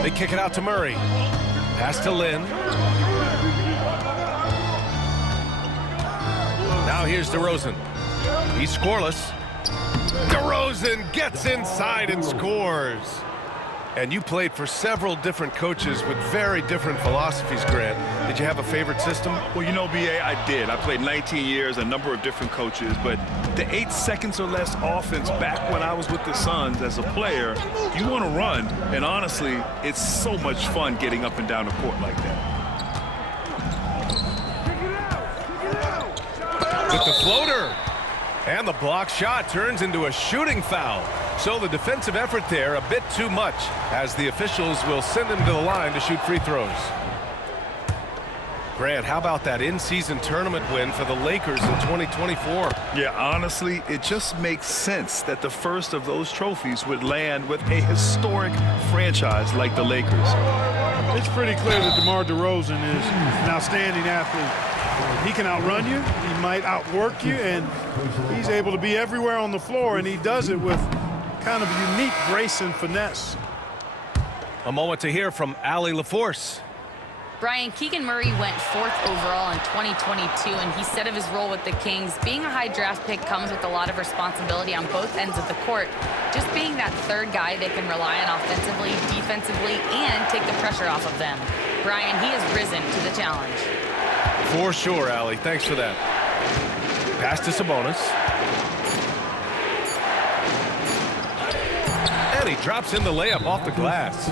They kick it out to Murray. Pass to Lynn. Now here's DeRozan. He's scoreless. DeRozan gets inside and scores. And you played for several different coaches with very different philosophies, Grant. Did you have a favorite system? Well, you know, B.A., I did. I played 19 years, a number of different coaches, but the 8 seconds or less offense back when I was with the Suns as a player, you want to run, and honestly, it's so much fun getting up and down the court like that. With the floater. And the block shot turns into a shooting foul. So the defensive effort there a bit too much, as the officials will send him to the line to shoot free throws. Grant, how about that in-season tournament win for the Lakers in 2024? Yeah, honestly, it just makes sense that the first of those trophies would land with a historic franchise like the Lakers. It's pretty clear that DeMar DeRozan is an outstanding athlete. He can outrun you, he might outwork you, and he's able to be everywhere on the floor, and he does it with kind of unique grace and finesse. A moment to hear from Allie LaForce. Brian, Keegan Murray went 4th overall in 2022, and he said of his role with the Kings, being a high draft pick comes with a lot of responsibility on both ends of the court. Just being that third guy they can rely on offensively, defensively, and take the pressure off of them. Brian, he has risen to the challenge. For sure, Allie. Thanks for that. Pass to Sabonis. And he drops in the layup off the glass.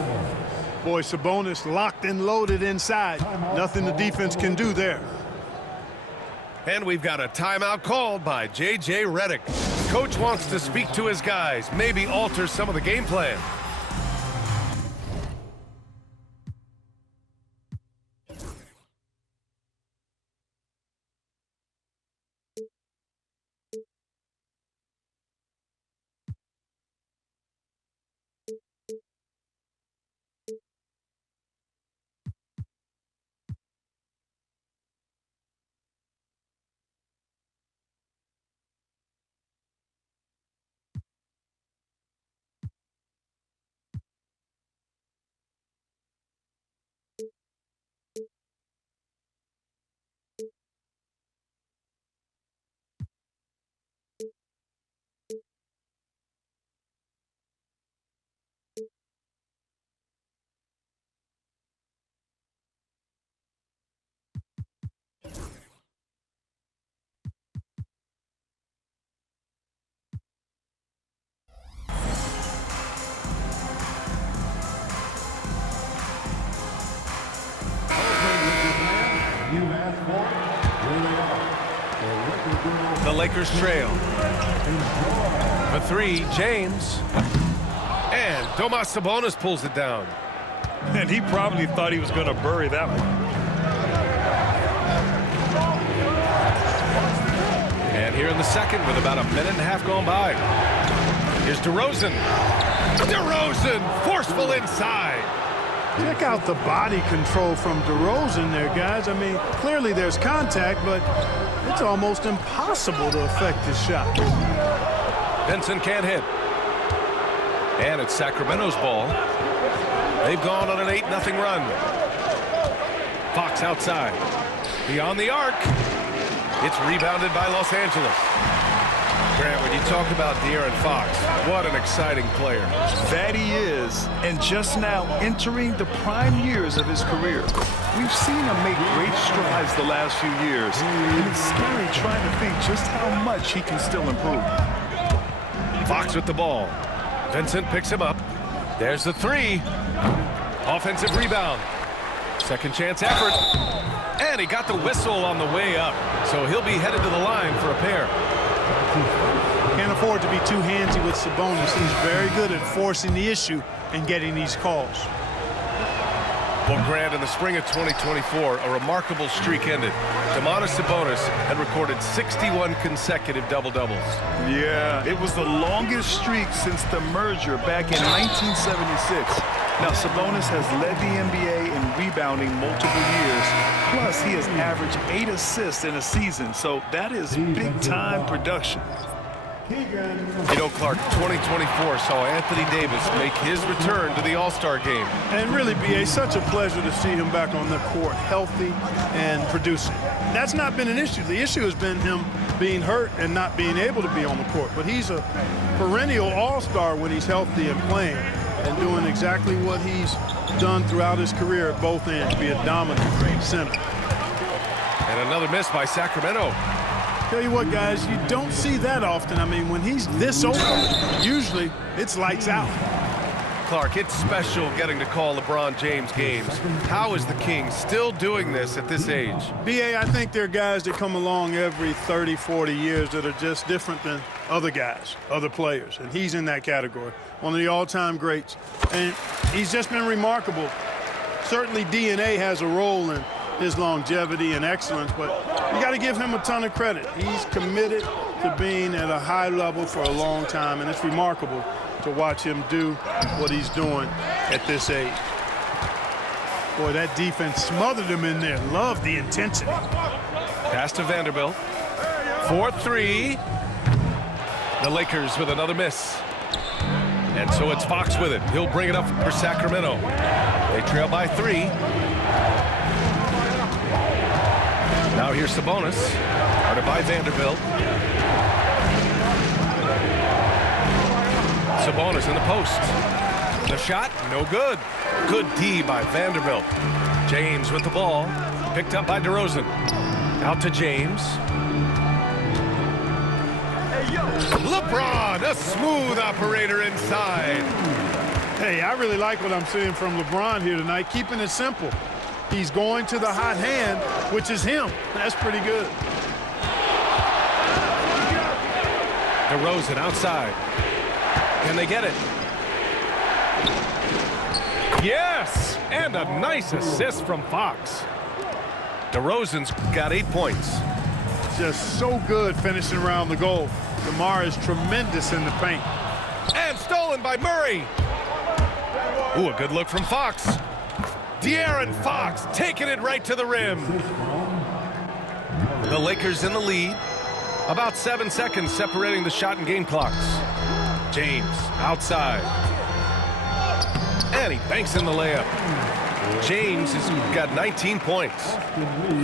Boy, Sabonis locked and loaded inside. Nothing the defense can do there. And we've got a timeout called by J.J. Redick. Coach wants to speak to his guys, maybe alter some of the game plan. The Lakers trail. For three, James. And Domas Sabonis pulls it down. And he probably thought he was going to bury that one. And here in the second with about a minute and a half gone by. Here's DeRozan. DeRozan, forceful inside. Check out the body control from DeRozan there, guys. I mean, clearly there's contact, but it's almost impossible to affect his shot. Vincent can't hit. And it's Sacramento's ball. They've gone on an 8-0 run. Fox outside. Beyond the arc. It's rebounded by Los Angeles. Grant, when you talk about De'Aaron Fox, what an exciting player. That he is, and just now entering the prime years of his career. We've seen him make great strides the last few years, and it's scary trying to think just how much he can still improve. Fox with the ball. Vincent picks him up. There's the three. Offensive rebound. Second chance effort. And he got the whistle on the way up, so he'll be headed to the line for a pair. Can't afford to be too handsy with Sabonis. He's very good at forcing the issue and getting these calls. Well, Grant, in the spring of 2024, a remarkable streak ended. Domantas Sabonis had recorded 61 consecutive double-doubles. Yeah, it was the longest streak since the merger back in 1976. Now, Sabonis has led the NBA in rebounding multiple years. Plus, he has averaged 8 assists in a season, so that is big-time production. You know, Clark, 2024 saw Anthony Davis make his return to the All-Star game. And really, B.A., such a pleasure to see him back on the court, healthy and producing. That's not been an issue. The issue has been him being hurt and not being able to be on the court. But he's a perennial All-Star when he's healthy and playing and doing exactly what he's done throughout his career at both ends, be a dominant center. And another miss by Sacramento. Tell you what, guys, you don't see that often. I mean, when he's this open, usually it's lights out. Clark, it's special getting to call LeBron James games. How is the King still doing this at this age? B.A., I think there are guys that come along every 30, 40 years that are just different than other guys, other players, and he's in that category. One of the all-time greats, and he's just been remarkable. Certainly DNA has a role in his longevity and excellence, but you got to give him a ton of credit. He's committed to being at a high level for a long time, and it's remarkable to watch him do what he's doing at this age. Boy, that defense smothered him in there. Love the intensity. Pass to Vanderbilt. 4-3. The Lakers with another miss. And so it's Fox with it. He'll bring it up for Sacramento. They trail by 3. Now here's Sabonis, guarded by Vanderbilt. Sabonis in the post. The shot, no good. Good D by Vanderbilt. James with the ball, picked up by DeRozan. Out to James. LeBron, a smooth operator inside. Hey, I really like what I'm seeing from LeBron here tonight, keeping it simple. He's going to the hot hand, which is him. That's pretty good. DeRozan outside. Can they get it? Yes! And a nice assist from Fox. DeRozan's got 8 points. Just so good finishing around the goal. DeMar is tremendous in the paint. And stolen by Murray. Ooh, a good look from Fox. De'Aaron Fox taking it right to the rim. The Lakers in the lead. About 7 seconds separating the shot and game clocks. James outside. And he banks in the layup. James has got 19 points.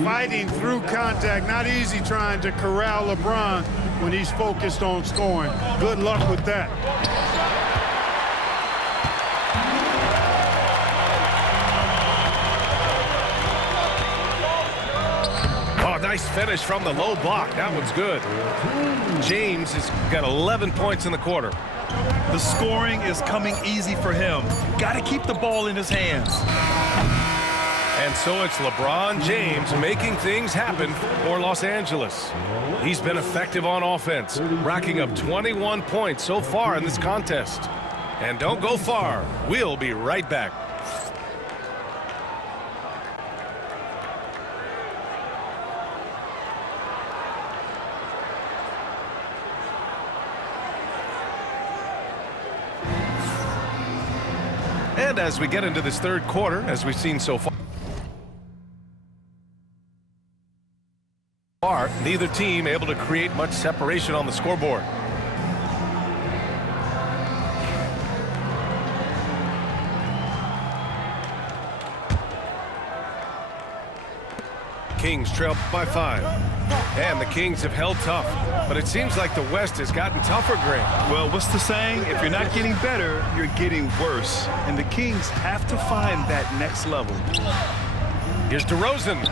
Fighting through contact, not easy trying to corral LeBron when he's focused on scoring. Good luck with that. Oh, nice finish from the low block. That one's good. James has got 11 points in the quarter. The scoring is coming easy for him. Got to keep the ball in his hands. And so it's LeBron James making things happen for Los Angeles. He's been effective on offense, racking up 21 points so far in this contest. And don't go far. We'll be right back. And as we get into this third quarter, as we've seen so far, neither team able to create much separation on the scoreboard. Kings trail by 5. And the Kings have held tough, but it seems like the West has gotten tougher, Grant. Well, what's the saying? If you're not getting better, you're getting worse. And the Kings have to find that next level. Here's DeRozan.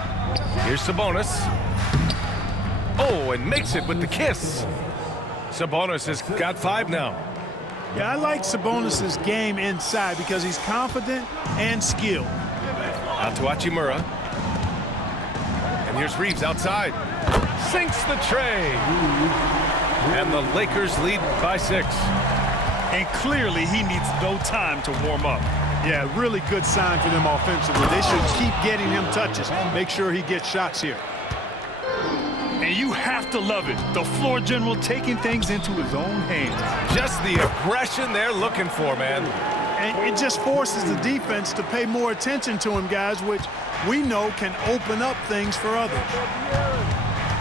Here's Sabonis. Oh, and makes it with the kiss. Sabonis has got 5 now. Yeah, I like Sabonis' game inside because he's confident and skilled. Out to Hachimura. And here's Reeves outside. Sinks the tray. And the Lakers lead by 6. And clearly he needs no time to warm up. Yeah, really good sign for them offensively. They should keep getting him touches. Make sure he gets shots here. And you have to love it. The floor general taking things into his own hands. Just the aggression they're looking for, man. And it just forces the defense to pay more attention to him, guys, which we know can open up things for others.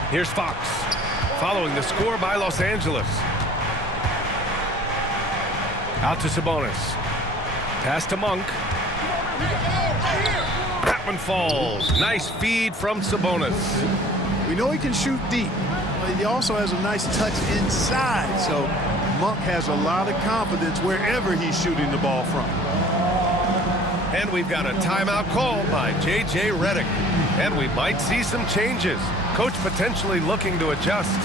Here's Fox, following the score by Los Angeles. Out to Sabonis. Pass to Monk. That one falls. Nice feed from Sabonis. We know he can shoot deep, but he also has a nice touch inside. So Monk has a lot of confidence wherever he's shooting the ball from. And we've got a timeout called by J.J. Redick. And we might see some changes. Coach potentially looking to adjust.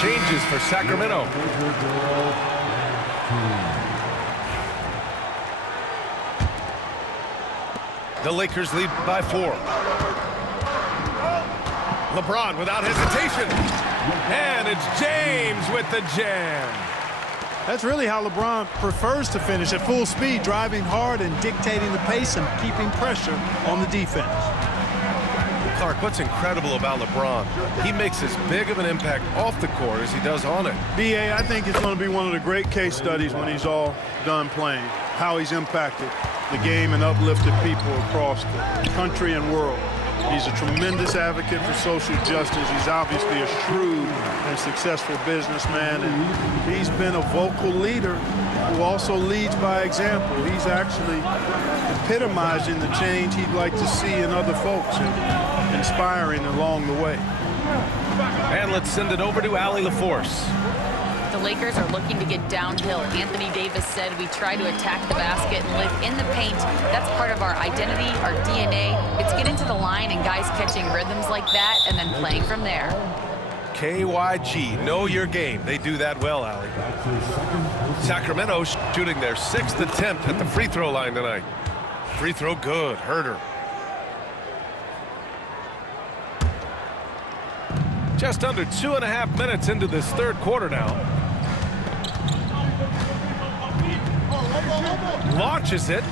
Changes for Sacramento. The Lakers lead by 4. LeBron without hesitation. And it's James with the jam. That's really how LeBron prefers to finish, at full speed, driving hard and dictating the pace and keeping pressure on the defense. Clark, what's incredible about LeBron, he makes as big of an impact off the court as he does on it. BA, I think it's going to be one of the great case studies when he's all done playing, how he's impacted the game and uplifted people across the country and world. He's a tremendous advocate for social justice. He's obviously a shrewd and successful businessman, and he's been a vocal leader who also leads by example. He's actually epitomizing the change he'd like to see in other folks and inspiring along the way. And let's send it over to Allie LaForce. The Lakers are looking to get downhill. Anthony Davis said, we try to attack the basket and live in the paint. That's part of our identity, our DNA. It's getting to the line and guys catching rhythms like that and then playing from there. KYG, know your game. They do that well, Allie. Sacramento shooting their 6th attempt at the free throw line tonight. Free throw good, Herter. Just under 2.5 minutes into this third quarter now. Launches it.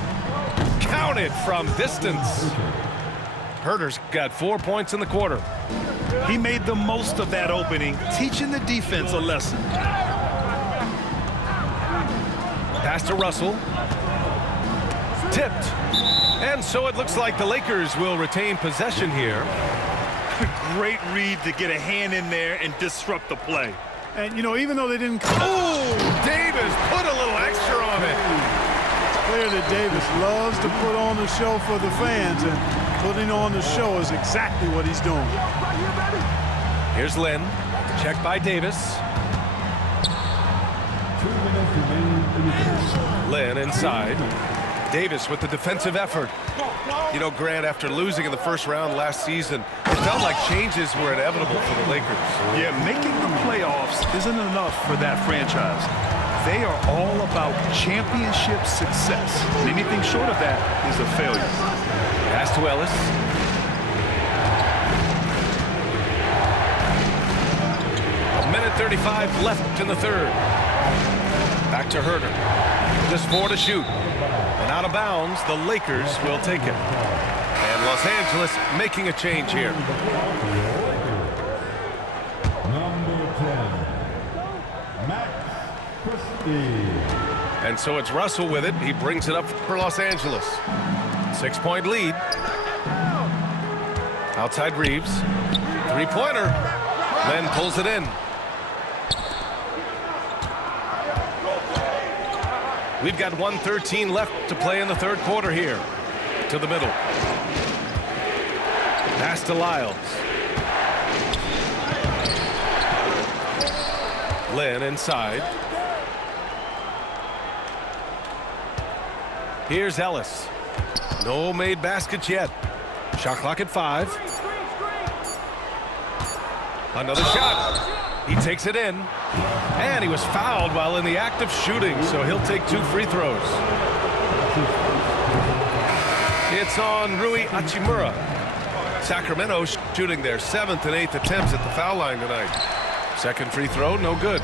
Counted from distance. Herter's got 4 points in the quarter. He made the most of that opening, teaching the defense a lesson. Pass to Russell. Tipped. And so it looks like the Lakers will retain possession here. Great read to get a hand in there and disrupt the play. And, you know, even though they didn't... Oh, Davis put a little extra on it. It's clear that Davis loves to put on the show for the fans, and putting on the show is exactly what he's doing. Here's Lynn. Checked by Davis. Lynn inside. Davis with the defensive effort. You know, Grant, after losing in the first round last season, it felt like changes were inevitable for the Lakers. Yeah, making the playoffs isn't enough for that franchise. They are all about championship success. And anything short of that is a failure. Pass to Ellis. A minute 35 left in the third. Back to Herter. Just 4 to shoot. And out of bounds, the Lakers will take it. And Los Angeles making a change here. Number 10, Max Christie. And so it's Russell with it. He brings it up for Los Angeles. 6-point lead. Outside Reeves. Three-pointer. Then pulls it in. We've got 1:13 left to play in the third quarter here. To the middle. Pass to Lyles. Lynn inside. Here's Ellis. No made baskets yet. Shot clock at 5. Another shot. He takes it in. And he was fouled while in the act of shooting, so he'll take 2 free throws. It's on Rui Hachimura. Sacramento shooting their 7th and 8th attempts at the foul line tonight. Second free throw, no good.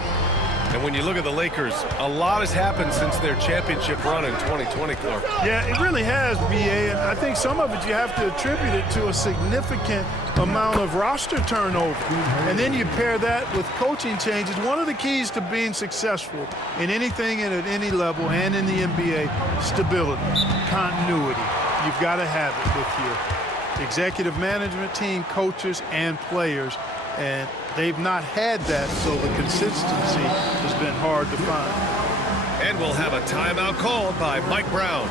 And when you look at the Lakers, a lot has happened since their championship run in 2020, Clark. Yeah, it really has, B.A., and I think some of it you have to attribute it to a significant amount of roster turnover. And then you pair that with coaching changes. One of the keys to being successful in anything and at any level and in the NBA, stability, continuity. You've got to have it with your executive management team, coaches, and players. And they've not had that, so the consistency has been hard to find. And we'll have a timeout called by Mike Brown.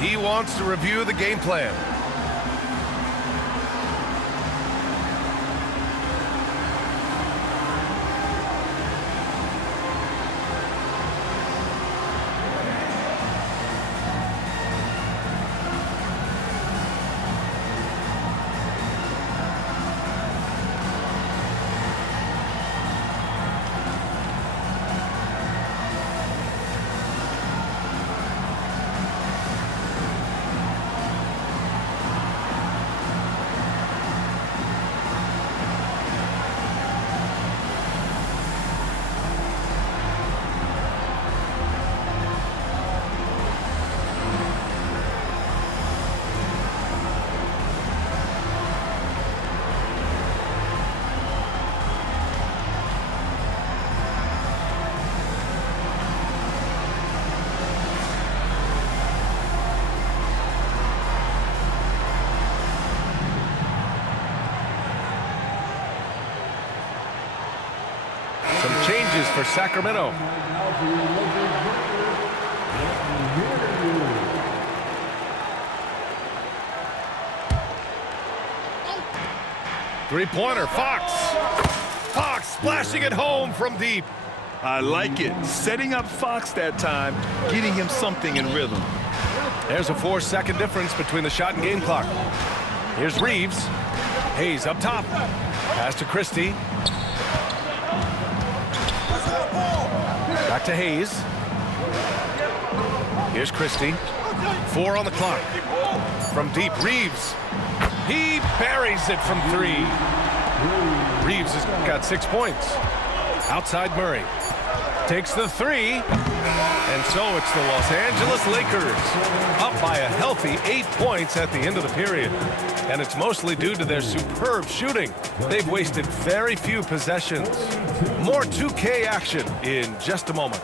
He wants to review the game plan. changes for Sacramento. Three-pointer, Fox. Fox splashing it home from deep. I like it. Setting up Fox that time, getting him something in rhythm. There's a 4-second difference between the shot and game clock. Here's Reeves. Hayes up top. Pass to Christie. Back to Hayes. Here's Christie. 4 on the clock. From deep, Reeves. He buries it from 3. Reeves has got 6 points. Outside Murray. Takes the 3. And so it's the Los Angeles Lakers up by a healthy 8 points at the end of the period. And it's mostly due to their superb shooting. They've wasted very few possessions. More 2K action in just a moment.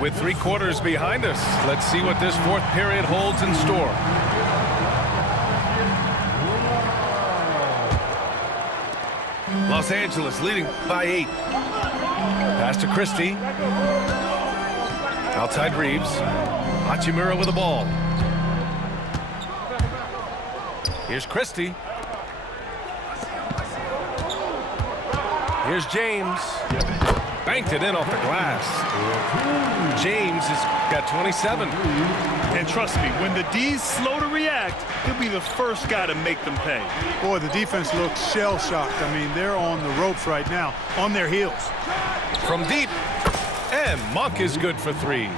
With 3 quarters behind us, let's see what this 4th period holds in store. Los Angeles leading by 8. Pass to Christie. Outside Reeves. Hachimura with the ball. Here's Christie. Here's James. Banked it in off the glass. James has got 27. And trust me, when the D's slow to react, he'll be the first guy to make them pay. Boy, the defense looks shell-shocked. I mean, they're on the ropes right now, on their heels. From deep, and Monk is good for 3.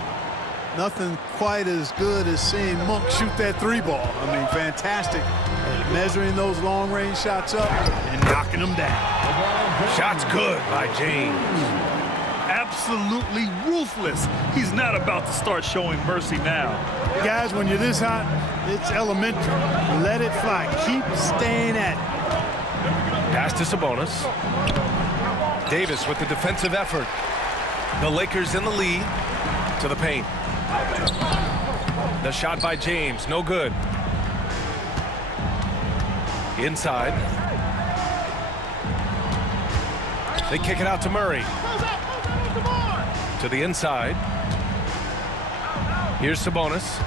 Nothing quite as good as seeing Monk shoot that 3 ball. I mean, fantastic at measuring those long-range shots up and knocking them down. Shots good by James. Absolutely ruthless. He's not about to start showing mercy now. Guys, when you're this hot, it's elementary. Let it fly. Keep staying at it. Pass to Sabonis. Davis with the defensive effort. The Lakers in the lead. To the paint. The shot by James, no good. Inside. They kick it out to Murray. To the inside. Here's Sabonis.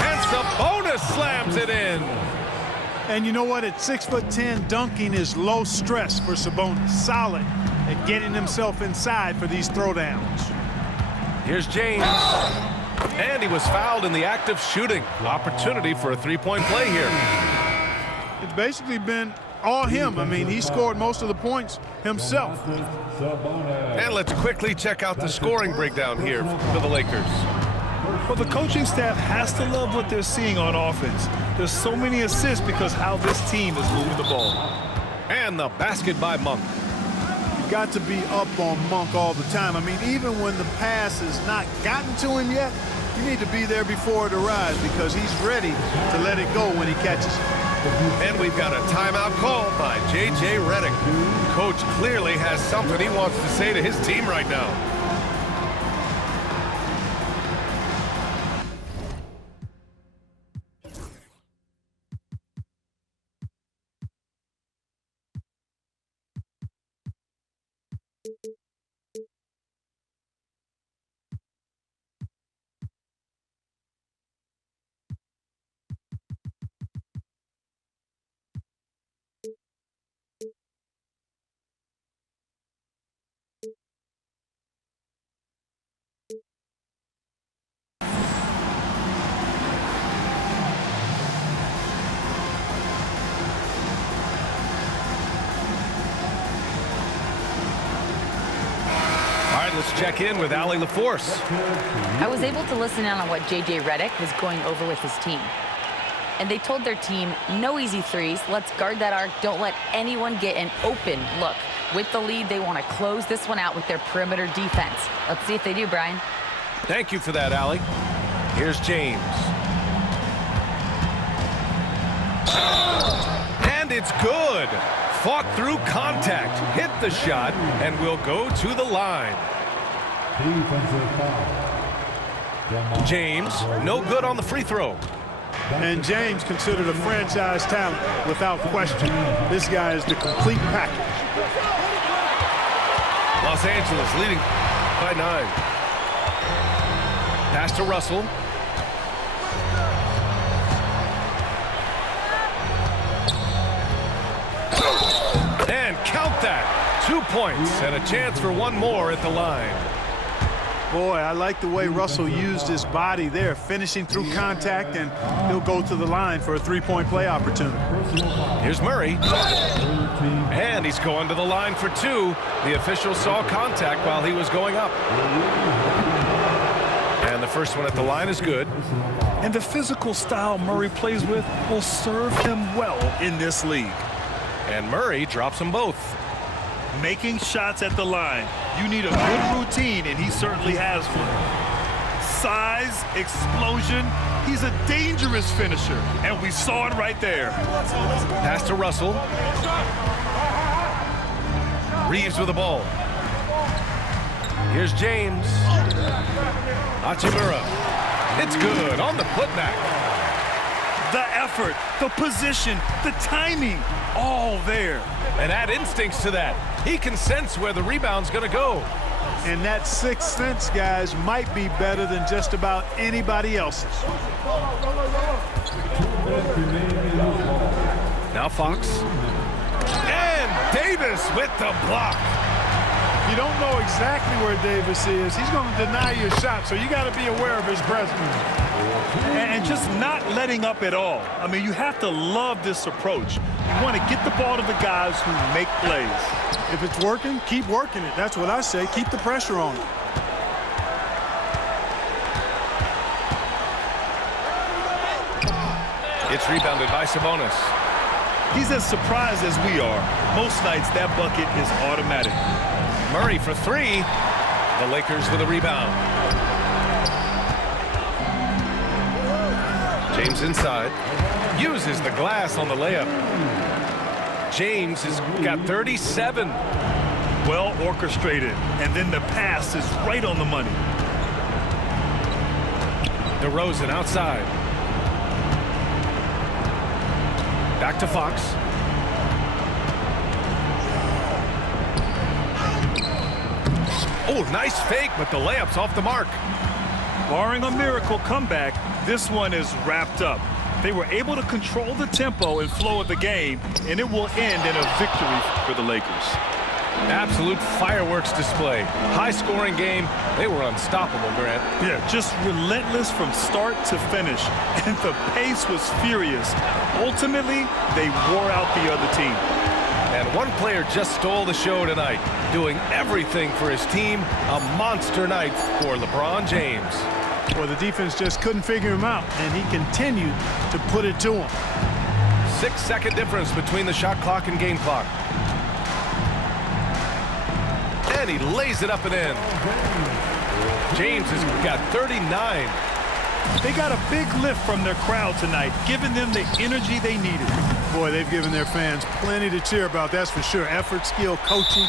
And Sabonis slams it in. And you know what? At 6'10", dunking is low stress for Sabonis. Solid at getting himself inside for these throwdowns. Here's James. And he was fouled in the act of shooting. Opportunity for a 3-point play here. It's basically been all him. I mean, he scored most of the points himself. And let's quickly check out the scoring breakdown here for the Lakers. Well, the coaching staff has to love what they're seeing on offense. There's so many assists because how this team is moving the ball. And the basket by Monk. You've got to be up on Monk all the time. I mean, even when the pass has not gotten to him yet, you need to be there before it arrives because he's ready to let it go when he catches it. And we've got a timeout call by J.J. Redick. Coach clearly has something he wants to say to his team right now. Let's check in with Allie LaForce. I was able to listen in on what J.J. Redick was going over with his team. And they told their team, no easy threes. Let's guard that arc. Don't let anyone get an open look. With the lead, they want to close this one out with their perimeter defense. Let's see if they do, Brian. Thank you for that, Allie. Here's James. And it's good. Fought through contact, hit the shot, and will go to the line. Defensive foul. James, no good on the free throw. And James considered a franchise talent without question. This guy is the complete package. Los Angeles leading by 9. Pass to Russell. And count that. 2 points and a chance for one more at the line. Boy, I like the way Russell used his body there, finishing through contact, and he'll go to the line for a three-point play opportunity. Here's Murray. And he's going to the line for 2. The official saw contact while he was going up. And the first one at the line is good. And the physical style Murray plays with will serve him well in this league. And Murray drops them both. Making shots at the line. You need a good routine, and he certainly has one. Size, explosion. He's a dangerous finisher, and we saw it right there. Pass to Russell. Reeves with the ball. Here's James. Hachimura. It's good on the putback. The effort, the position, the timing, all there. And add instincts to that. He can sense where the rebound's going to go. And that sixth sense, guys, might be better than just about anybody else's. Now Fox. And Davis with the block. You don't know exactly where Davis is. He's going to deny you a shot, so you got to be aware of his presence. And just not letting up at all. I mean, you have to love this approach. You want to get the ball to the guys who make plays. If it's working, keep working it. That's what I say. Keep the pressure on it. It's rebounded by Sabonis. He's as surprised as we are. Most nights, that bucket is automatic. Murray for 3. The Lakers with a rebound. James inside. Uses the glass on the layup. James has got 37. Well orchestrated. And then the pass is right on the money. DeRozan outside. Back to Fox. Oh, nice fake, but the layup's off the mark. Barring a miracle comeback, this one is wrapped up. They were able to control the tempo and flow of the game, and it will end in a victory for the Lakers. Absolute fireworks display. High-scoring game. They were unstoppable, Grant. Yeah, just relentless from start to finish, and the pace was furious. Ultimately, they wore out the other team. And one player just stole the show tonight, doing everything for his team. A monster night for LeBron James. Well, the defense just couldn't figure him out, and he continued to put it to him. 6-second difference between the shot clock and game clock. And he lays it up and in. James has got 39. They got a big lift from their crowd tonight, giving them the energy they needed. Boy, they've given their fans plenty to cheer about, that's for sure. Effort, skill, coaching.